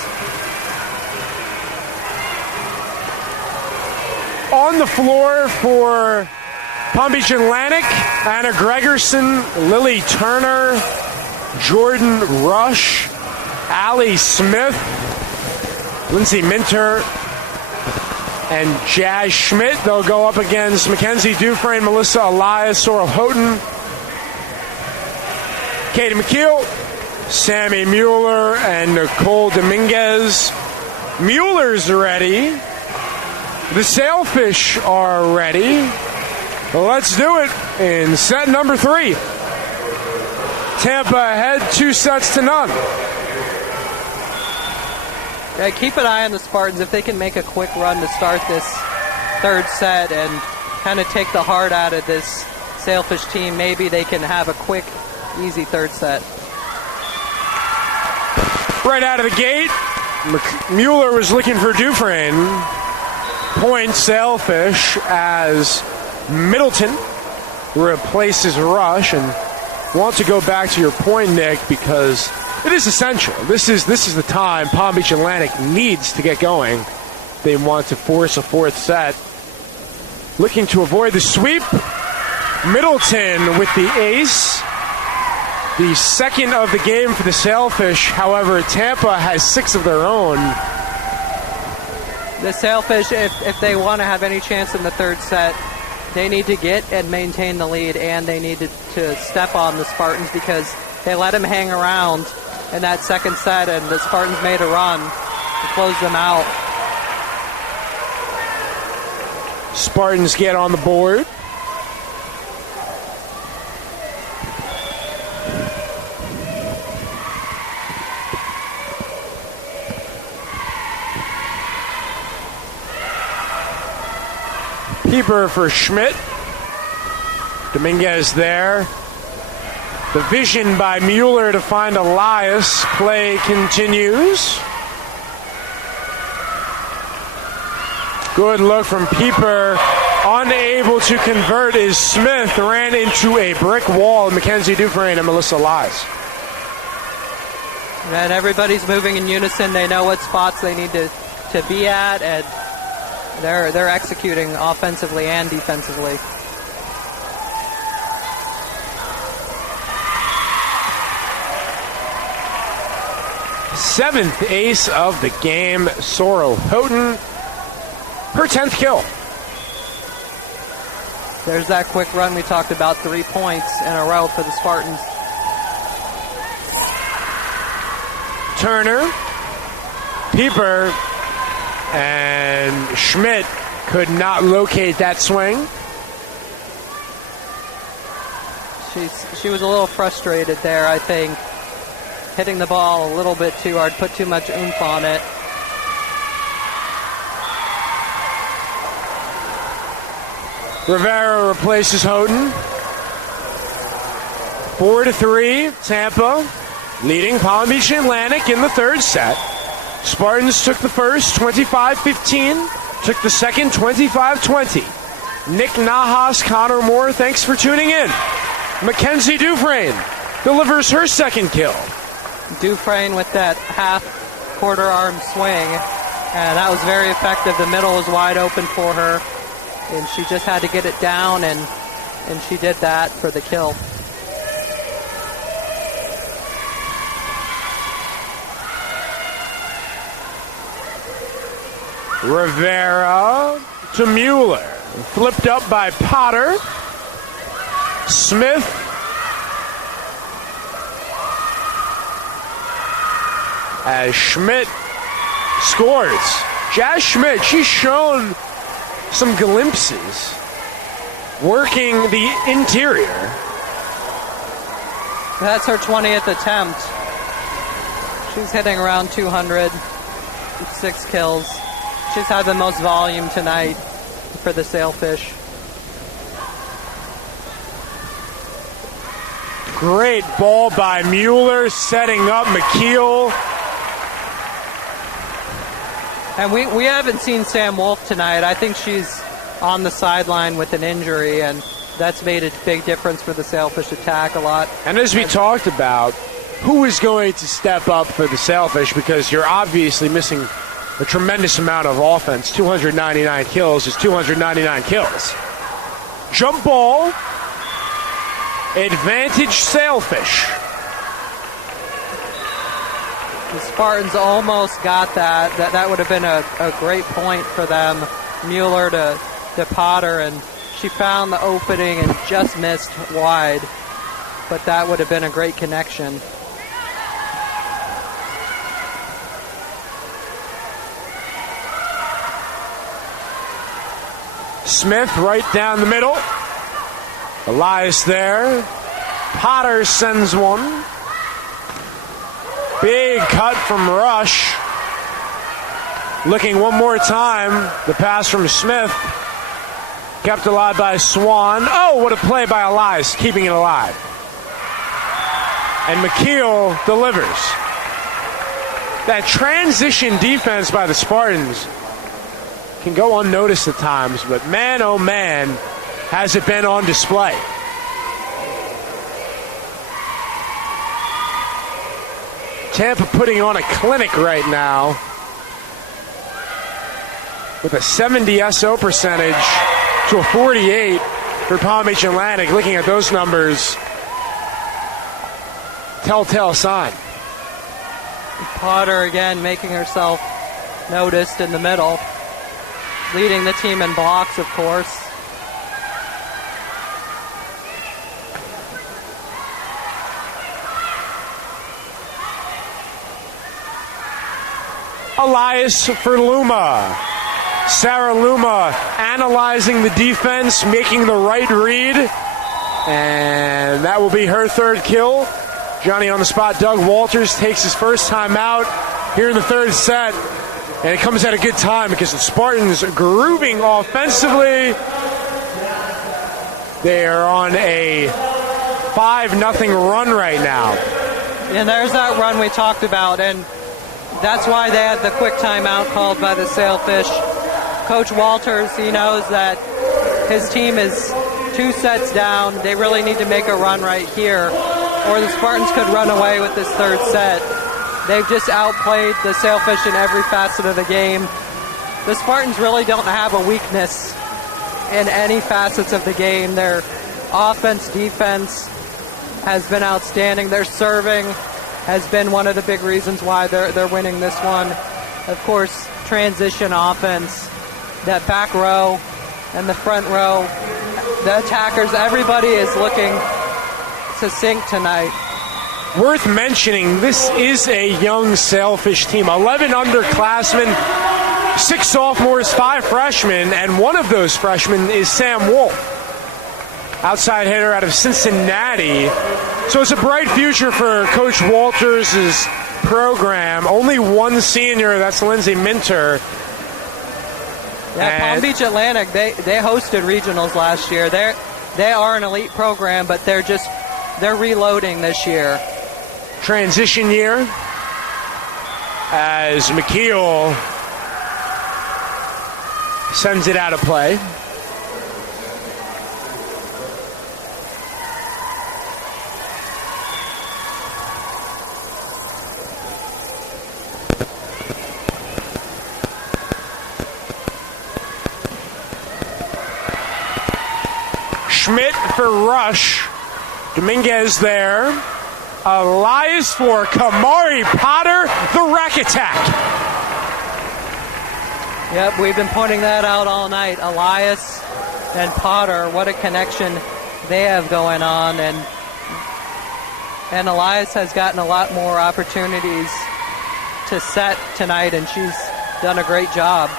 On the floor for Palm Beach Atlantic, Anna Gregerson, Lily Turner, Jordan Rush, Allie Smith, Lindsay Minter, and Jazz Schmidt. They'll go up against Mackenzie Dufresne, Melissa Elias, Sorrel Houghton, Katie McKeel, Sammy Mueller, and Nicole Dominguez. Mueller's ready. The Sailfish are ready. Let's do it in set number 3. Tampa ahead 2-0. Yeah, keep an eye on the Spartans. If they can make a quick run to start this third set and kind of take the heart out of this Sailfish team, maybe they can have a quick, easy third set. Right out of the gate, Mueller was looking for Dufresne. Point Sailfish as Middleton replaces Rush, and want to go back to your point, Nick, because it is essential. This is the time Palm Beach Atlantic needs to get going. They want to force a fourth set. Looking to avoid the sweep. Middleton with the ace. The second of the game for the Sailfish. However, Tampa has 6 of their own. The Sailfish, if they want to have any chance in the third set, they need to get and maintain the lead, and they need to step on the Spartans because they let them hang around in that second set, and the Spartans made a run to close them out. Spartans get on the board. Keeper for Schmidt. Dominguez there. The vision by Mueller to find Elias. Play continues. Good look from Pieper. Unable to convert is Smith. Ran into a brick wall. Mackenzie Dufresne and Melissa Elias. And everybody's moving in unison. They know what spots they need to be at, and they're executing offensively and defensively. Seventh ace of the game, Sorrel Houghton, her 10th kill. There's that quick run we talked about, 3 points in a row for the Spartans. Turner, Pieper, and Schmidt could not locate that swing. She was a little frustrated there, I think. Hitting the ball a little bit too hard, put too much oomph on it. Rivera replaces Houghton. 4-3, Tampa leading Palm Beach Atlantic in the third set. Spartans took the first 25-15, took the second 25-20. Nick Nahas, Connor Moore, thanks for tuning in. Mackenzie Dufresne delivers her second kill. Dufresne with that half quarter arm swing, and that was very effective. The middle was wide open for her, and she just had to get it down, and she did that for the kill. Rivera to Mueller. Flipped up by Potter. Smith. As Schmidt scores. Jazz Schmidt, she's shown some glimpses working the interior. That's her 20th attempt. She's hitting around 200, 6 kills. She's had the most volume tonight for the Sailfish. Great ball by Mueller, setting up McKeel. And we haven't seen Sam Wolf tonight. I think she's on the sideline with an injury, and that's made a big difference for the Sailfish attack a lot. And as we talked about, who is going to step up for the Sailfish, because you're obviously missing a tremendous amount of offense. 299 kills is 299 kills. Jump ball. Advantage Sailfish. The Spartans almost got that. That would have been a great point for them. Mueller to Potter, and she found the opening and just missed wide. But that would have been a great connection. Smith right down the middle. Elias there. Potter sends one. Big cut from Rush. Looking one more time. The pass from Smith. Kept alive by Swan. Oh, what a play by Elias, keeping it alive. And McKeel delivers. That transition defense by the Spartans can go unnoticed at times, but man, oh man, has it been on display. Tampa putting on a clinic right now with a 70 SO percentage to a 48 for Palm Beach Atlantic. Looking at those numbers, telltale sign. Potter again making herself noticed in the middle. Leading the team in blocks, of course. Elias for Luma. Sarah Luma analyzing the defense, making the right read. And that will be her third kill. Johnny on the spot. Doug Walters takes his first time out here in the third set. And it comes at a good time because the Spartans are grooving offensively. They are on a 5-0 run right now. And there's that run we talked about, and that's why they had the quick timeout called by the Sailfish. Coach Walters, he knows that his team is 2 sets down. They really need to make a run right here, or the Spartans could run away with this third set. They've just outplayed the Sailfish in every facet of the game. The Spartans really don't have a weakness in any facets of the game. Their offense, defense has been outstanding. Their serving has been one of the big reasons why they're winning this one. Of course, transition offense, that back row and the front row, the attackers, everybody is looking succinct tonight. Worth mentioning, this is a young Sailfish team. 11 underclassmen, 6 sophomores, 5 freshmen, and one of those freshmen is Sam Wolf, outside hitter out of Cincinnati. So it's a bright future for Coach Walters' program. Only one senior, that's Lindsay Minter. Yeah, Palm Beach Atlantic, they hosted regionals last year. They are an elite program, but they're reloading this year. Transition year as McKeel sends it out of play. Schmidt for Rush. Dominguez there. Elias for Kamari Potter, the rack attack. Yep, we've been pointing that out all night. Elias and Potter, what a connection they have going on. And Elias has gotten a lot more opportunities to set tonight, and she's done a great job.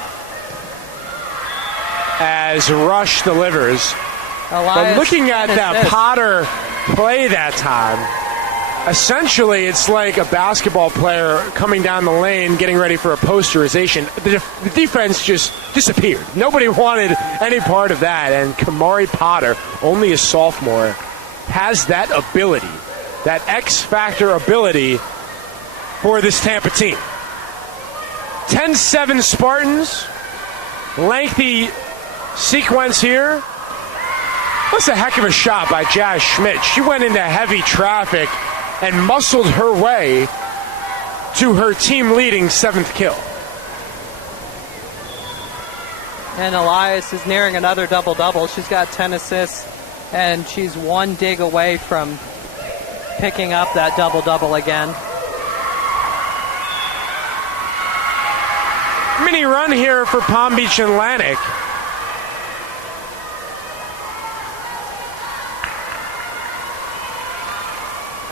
As Rush delivers. Elias, but looking at that assist. Potter play that time, essentially it's like a basketball player coming down the lane getting ready for a posterization. The defense just disappeared. Nobody wanted any part of that, and Kamari Potter, only a sophomore, has that ability, that X-factor ability for this Tampa team. 10-7 Spartans. Lengthy sequence here. That's a heck of a shot by Jazz Schmidt. She went into heavy traffic and muscled her way to her team-leading 7th kill. And Elias is nearing another double-double. She's got 10 assists, and she's one dig away from picking up that double-double again. Mini run here for Palm Beach Atlantic.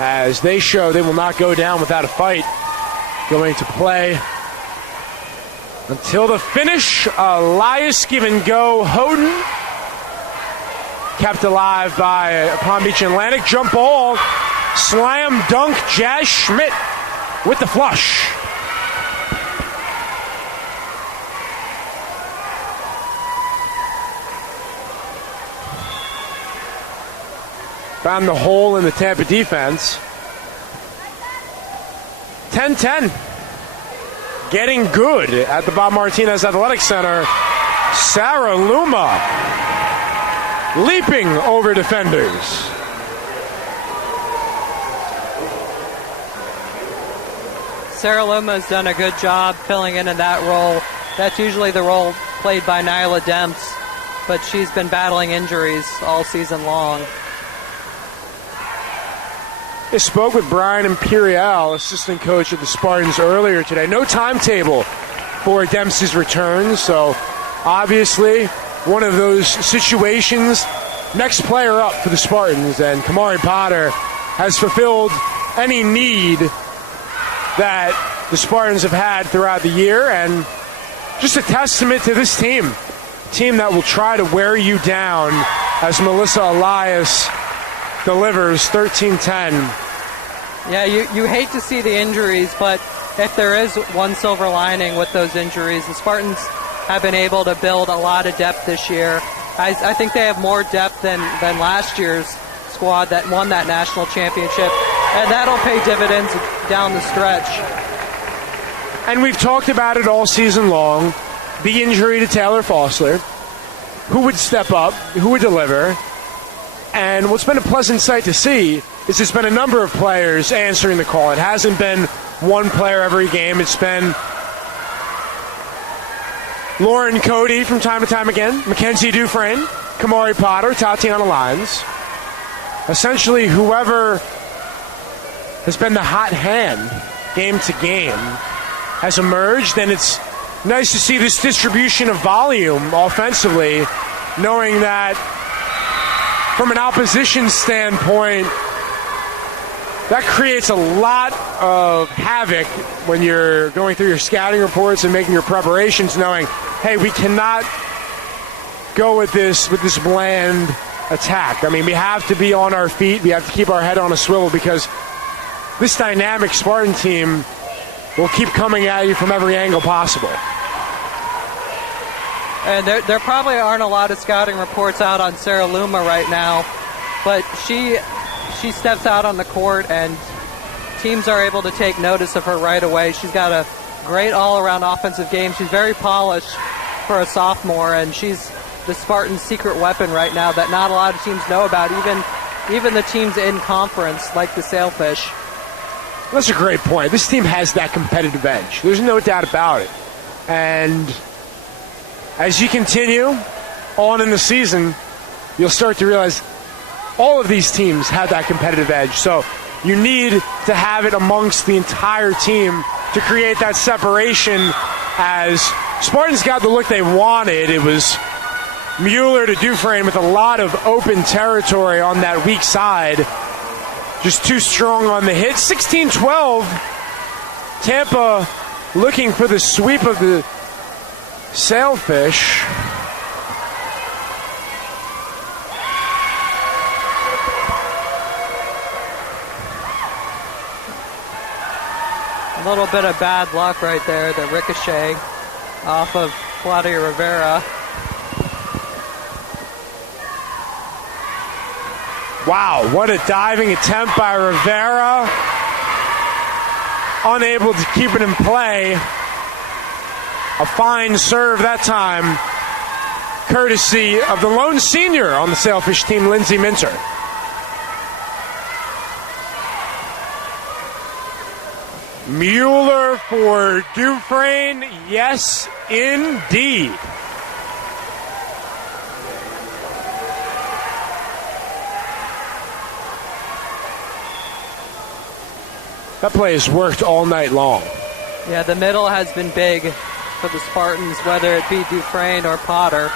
As they show they will not go down without a fight. Going to play until the finish. Elias give and go. Hoden kept alive by Palm Beach Atlantic. Jump ball. Slam dunk. Jazz Schmidt with the flush. Found the hole in the Tampa defense. 10-10. Getting good at the Bob Martinez Athletic Center. Sarah Luma leaping over defenders. Sarah Luma has done a good job filling in that role. That's usually the role played by Nyla Demps, but she's been battling injuries all season long. I spoke with Brian Imperial, assistant coach of the Spartans, earlier today. No timetable for Dempsey's return, so obviously one of those situations. Next player up for the Spartans, and Kamari Potter has fulfilled any need that the Spartans have had throughout the year, and just a testament to this team that will try to wear you down as Melissa Elias delivers 13-10. Yeah, you hate to see the injuries, but if there is one silver lining with those injuries, the Spartans have been able to build a lot of depth this year. I think they have more depth than last year's squad that won that national championship, and that'll pay dividends down the stretch. And we've talked about it all season long, the injury to Taylor Fossler. Who would step up? Who would deliver? And what's been a pleasant sight to see is there's been a number of players answering the call. It hasn't been one player every game. It's been Lauren Cody from time to time again, Mackenzie Dufresne, Kamari Potter, Tatiana Lyons. Essentially, whoever has been the hot hand game to game has emerged, and it's nice to see this distribution of volume offensively, knowing that from an opposition standpoint, that creates a lot of havoc when you're going through your scouting reports and making your preparations, knowing, hey, we cannot go with this bland attack. I mean, we have to be on our feet. We have to keep our head on a swivel because this dynamic Spartan team will keep coming at you from every angle possible. And there probably aren't a lot of scouting reports out on Sarah Luma right now, but she steps out on the court and teams are able to take notice of her right away. She's got a great all-around offensive game. She's very polished for a sophomore, and she's the Spartans' secret weapon right now that not a lot of teams know about, even the teams in conference like the Sailfish. That's a great point. This team has that competitive edge. There's no doubt about it. And as you continue on in the season, you'll start to realize all of these teams have that competitive edge. So you need to have it amongst the entire team to create that separation. As Spartans got the look they wanted, it was Mueller to Dufresne with a lot of open territory on that weak side. Just too strong on the hit. 16-12. Tampa looking for the sweep of the Sailfish. A little bit of bad luck right there. The ricochet off of Claudia Rivera. Wow, what a diving attempt by Rivera. Unable to keep it in play. A fine serve that time, courtesy of the lone senior on the Sailfish team, Lindsay Minter. Mueller for Dufresne, yes, indeed. That play has worked all night long. Yeah, the middle has been big for the Spartans, whether it be Dufresne or Potter.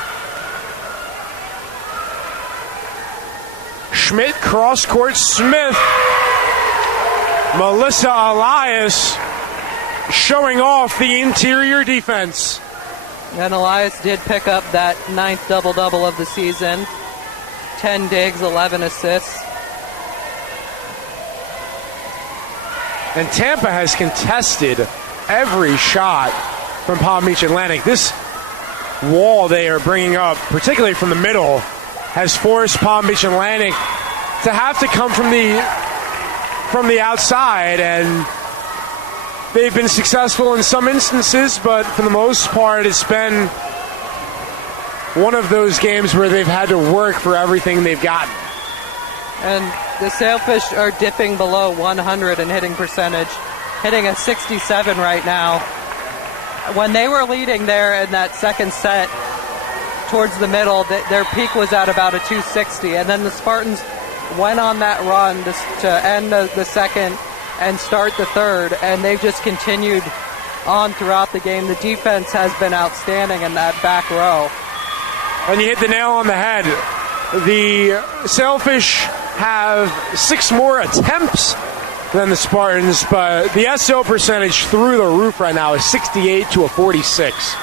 Schmidt, cross-court, Smith. Melissa Elias showing off the interior defense. And Elias did pick up that 9th double-double of the season. 10 digs, 11 assists. And Tampa has contested every shot from Palm Beach Atlantic. This wall they are bringing up, particularly from the middle, has forced Palm Beach Atlantic to have to come from the outside, and they've been successful in some instances, but for the most part it's been one of those games where they've had to work for everything they've gotten. And the Sailfish are dipping below 100 in hitting percentage, hitting a 67 right now. When they were leading there in that second set towards the middle, their peak was at about a 260, and then the Spartans went on that run to end the second and start the third, and they've just continued on throughout the game. The defense has been outstanding in that back row. And you hit the nail on the head. The Sailfish have 6 more attempts than the Spartans, but the SO percentage through the roof right now is 68 to a 46.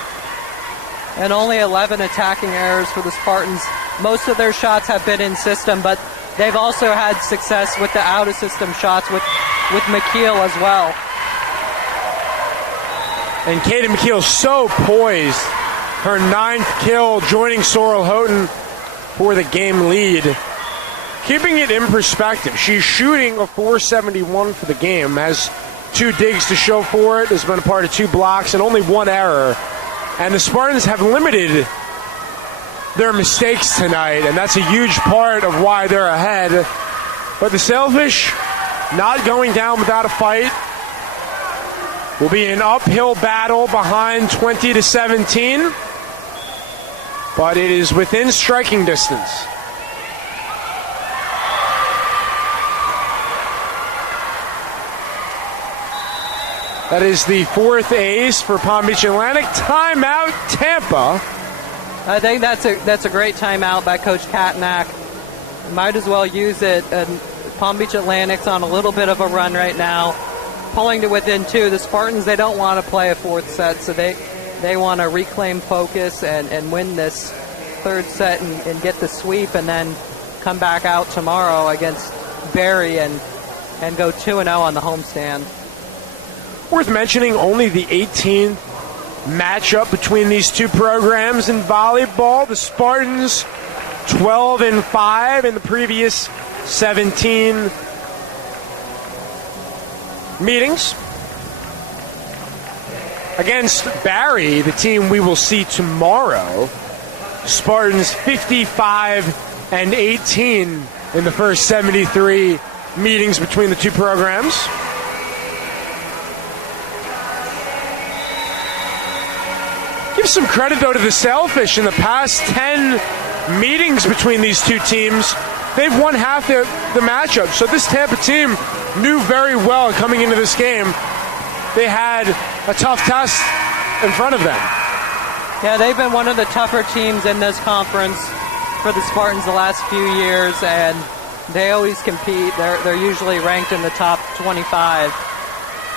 And only 11 attacking errors for the Spartans. Most of their shots have been in system, but they've also had success with the out-of-system shots with McKeel as well. And Kaden McKeel so poised. Her 9th kill, joining Sorrel Houghton for the game lead. Keeping it in perspective, she's shooting a .471 for the game, has 2 digs to show for it, has been a part of 2 blocks, and only 1 error. And the Spartans have limited their mistakes tonight, and that's a huge part of why they're ahead. But the Sailfish not going down without a fight. Will be an uphill battle behind 20-17, but it is within striking distance. That is the fourth ace for Palm Beach Atlantic. Timeout, Tampa. I think that's a great timeout by Coach Katnack. Might as well use it. And Palm Beach Atlantic's on a little bit of a run right now, pulling to within 2. The Spartans, they don't want to play a fourth set, so they want to reclaim focus and win this third set and get the sweep, and then come back out tomorrow against Barry and go 2-0 on the homestand. Worth mentioning, only the 18th matchup between these two programs in volleyball. The Spartans 12-5 in the previous 17 meetings. Against Barry, the team we will see tomorrow, Spartans 55-18 in the first 73 meetings between the two programs. Give some credit, though, to the Sailfish. In the past 10 meetings between these two teams, they've won half the matchup. So this Tampa team knew very well coming into this game they had a tough test in front of them. Yeah, they've been one of the tougher teams in this conference for the Spartans the last few years, and they always compete. They're usually ranked in the top 25.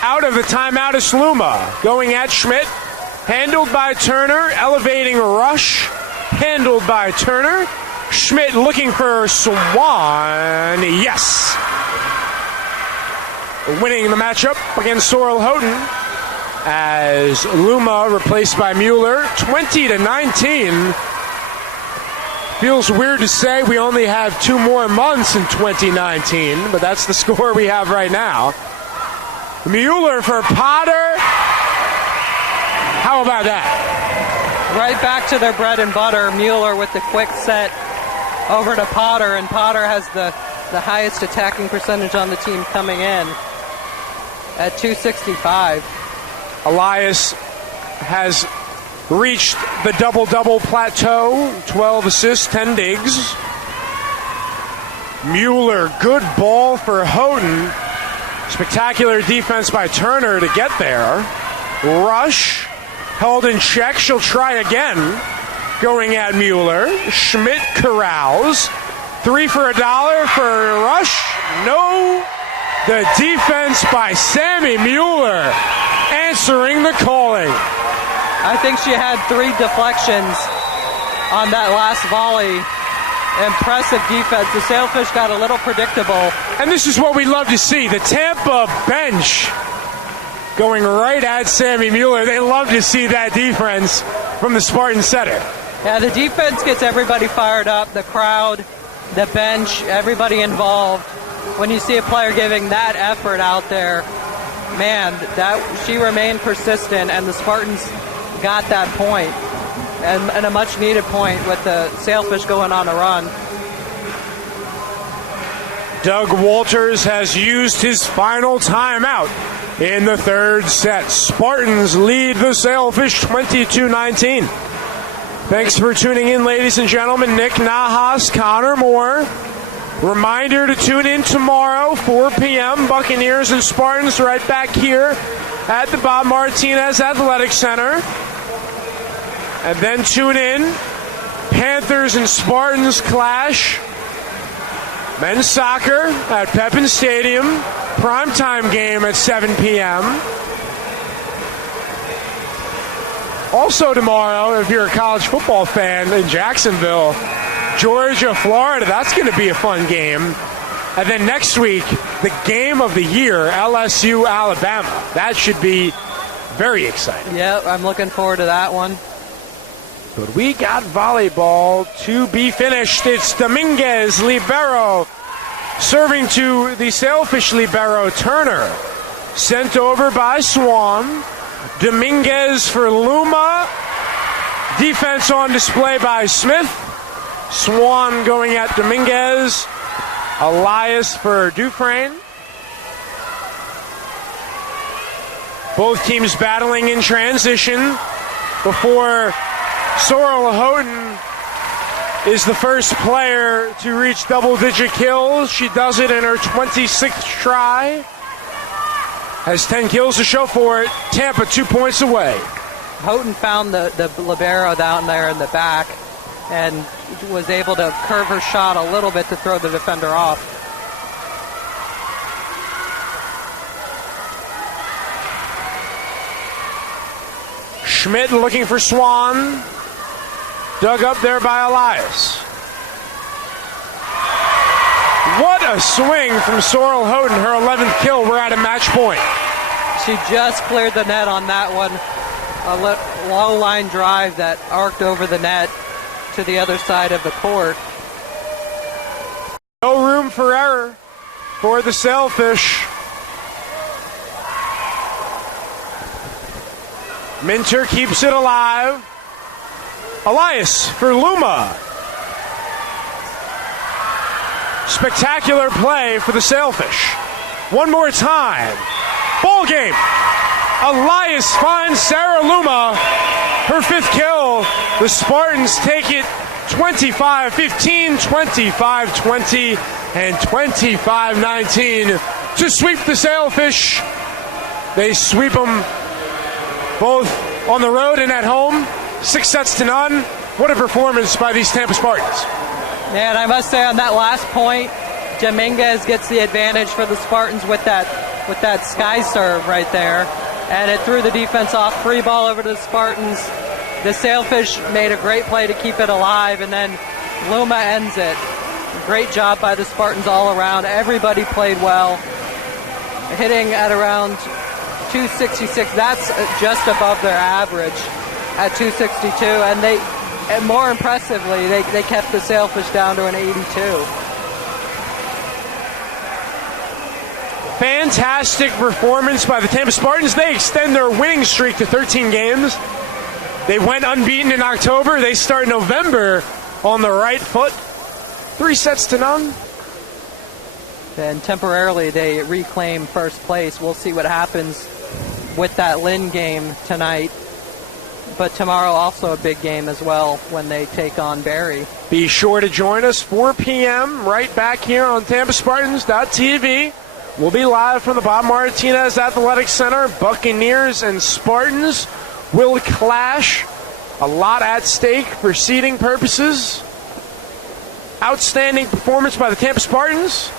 Out of the timeout is Luma, going at Schmidt. Handled by Turner, elevating rush. Handled by Turner. Schmidt looking for Swan. Yes. Winning the matchup against Sorrel Houghton as Luma replaced by Mueller. 20-19. Feels weird to say we only have 2 more months in 2019, but that's the score we have right now. Mueller for Potter. How about that? Right back to their bread and butter. Mueller with the quick set over to Potter, and Potter has the highest attacking percentage on the team coming in at .265. Elias has reached the double-double plateau, 12 assists, 10 digs. Mueller, good ball for Houghton. Spectacular defense by Turner to get there. Rush, held in check, she'll try again. Going at Mueller. Schmidt corrals. 3 for $1 for Rush. No. The defense by Sammy Mueller answering the calling. I think she had 3 deflections on that last volley. Impressive defense. The Sailfish got a little predictable. And this is what we love to see. The Tampa bench going right at Sammy Mueller. They love to see that defense from the Spartan setter. Yeah, the defense gets everybody fired up. The crowd, the bench, everybody involved. When you see a player giving that effort out there, man, that she remained persistent, and the Spartans got that point, and a much-needed point with the Sailfish going on a run. Doug Walters has used his final timeout in the third set. Spartans lead the Sailfish 22-19. Thanks for tuning in, ladies and gentlemen. Nick Nahas, Connor Moore. Reminder to tune in tomorrow, 4 p.m. Buccaneers and Spartans right back here at the Bob Martinez Athletic Center. And then tune in, Panthers and Spartans clash. Men's soccer at Pepin Stadium. Primetime game at 7 p.m. Also tomorrow, if you're a college football fan in Jacksonville, Georgia, Florida, that's going to be a fun game. And then next week, the game of the year, LSU, Alabama. That should be very exciting. Yeah, I'm looking forward to that one. But we got volleyball to be finished. It's Dominguez, libero, serving to the Sailfish libero, Turner. Sent over by Swan. Dominguez for Luma. Defense on display by Smith. Swan going at Dominguez. Elias for Dufresne. Both teams battling in transition before Sorrel Houghton is the first player to reach double-digit kills. She does it in her 26th try. Has 10 kills to show for it. Tampa 2 points away. Houghton found the libero down there in the back and was able to curve her shot a little bit to throw the defender off. Schmidt looking for Swan. Dug up there by Elias. What a swing from Sorrel Houghton, her 11th kill. We're at a match point. She just cleared the net on that one. A low line drive that arced over the net to the other side of the court. No room for error for the Sailfish. Minter keeps it alive. Elias for Luma. Spectacular play for the Sailfish. One more time. Ball game. Elias finds Sarah Luma. Her 5th kill. The Spartans take it 25-15, 25-20, and 25-19 to sweep the Sailfish. They sweep them both on the road and at home. 6-0. What a performance by these Tampa Spartans. Yeah, and I must say on that last point, Dominguez gets the advantage for the Spartans with that sky serve right there. And it threw the defense off. Free ball over to the Spartans. The Sailfish made a great play to keep it alive, and then Luma ends it. Great job by the Spartans all around. Everybody played well. Hitting at around 266. That's just above their average at 262. And more impressively, they kept the Sailfish down to an 82. Fantastic performance by the Tampa Spartans. They extend their winning streak to 13 games. They went unbeaten in October. They start November on the right foot. 3-0. And temporarily they reclaim first place. We'll see what happens with that Lynn game tonight. But tomorrow also a big game as well when they take on Barry. Be sure to join us 4 p.m. right back here on TampaSpartans.tv. We'll be live from the Bob Martinez Athletic Center. Buccaneers and Spartans will clash. A lot at stake for seeding purposes. Outstanding performance by the Tampa Spartans.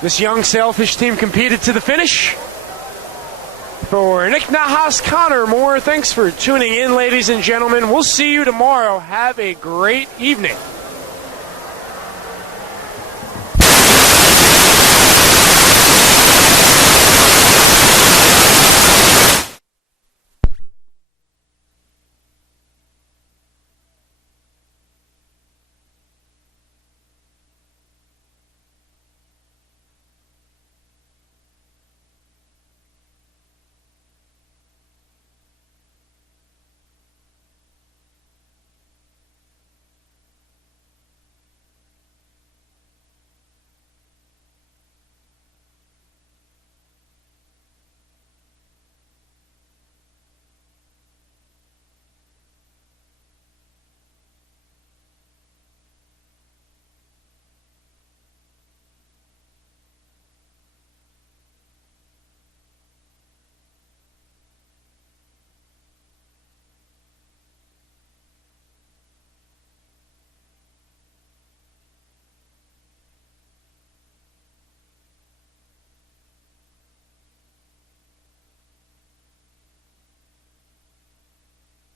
This young Sailfish team competed to the finish. For Nick Nahas, Connor Moore, thanks for tuning in, ladies and gentlemen. We'll see you tomorrow. Have a great evening.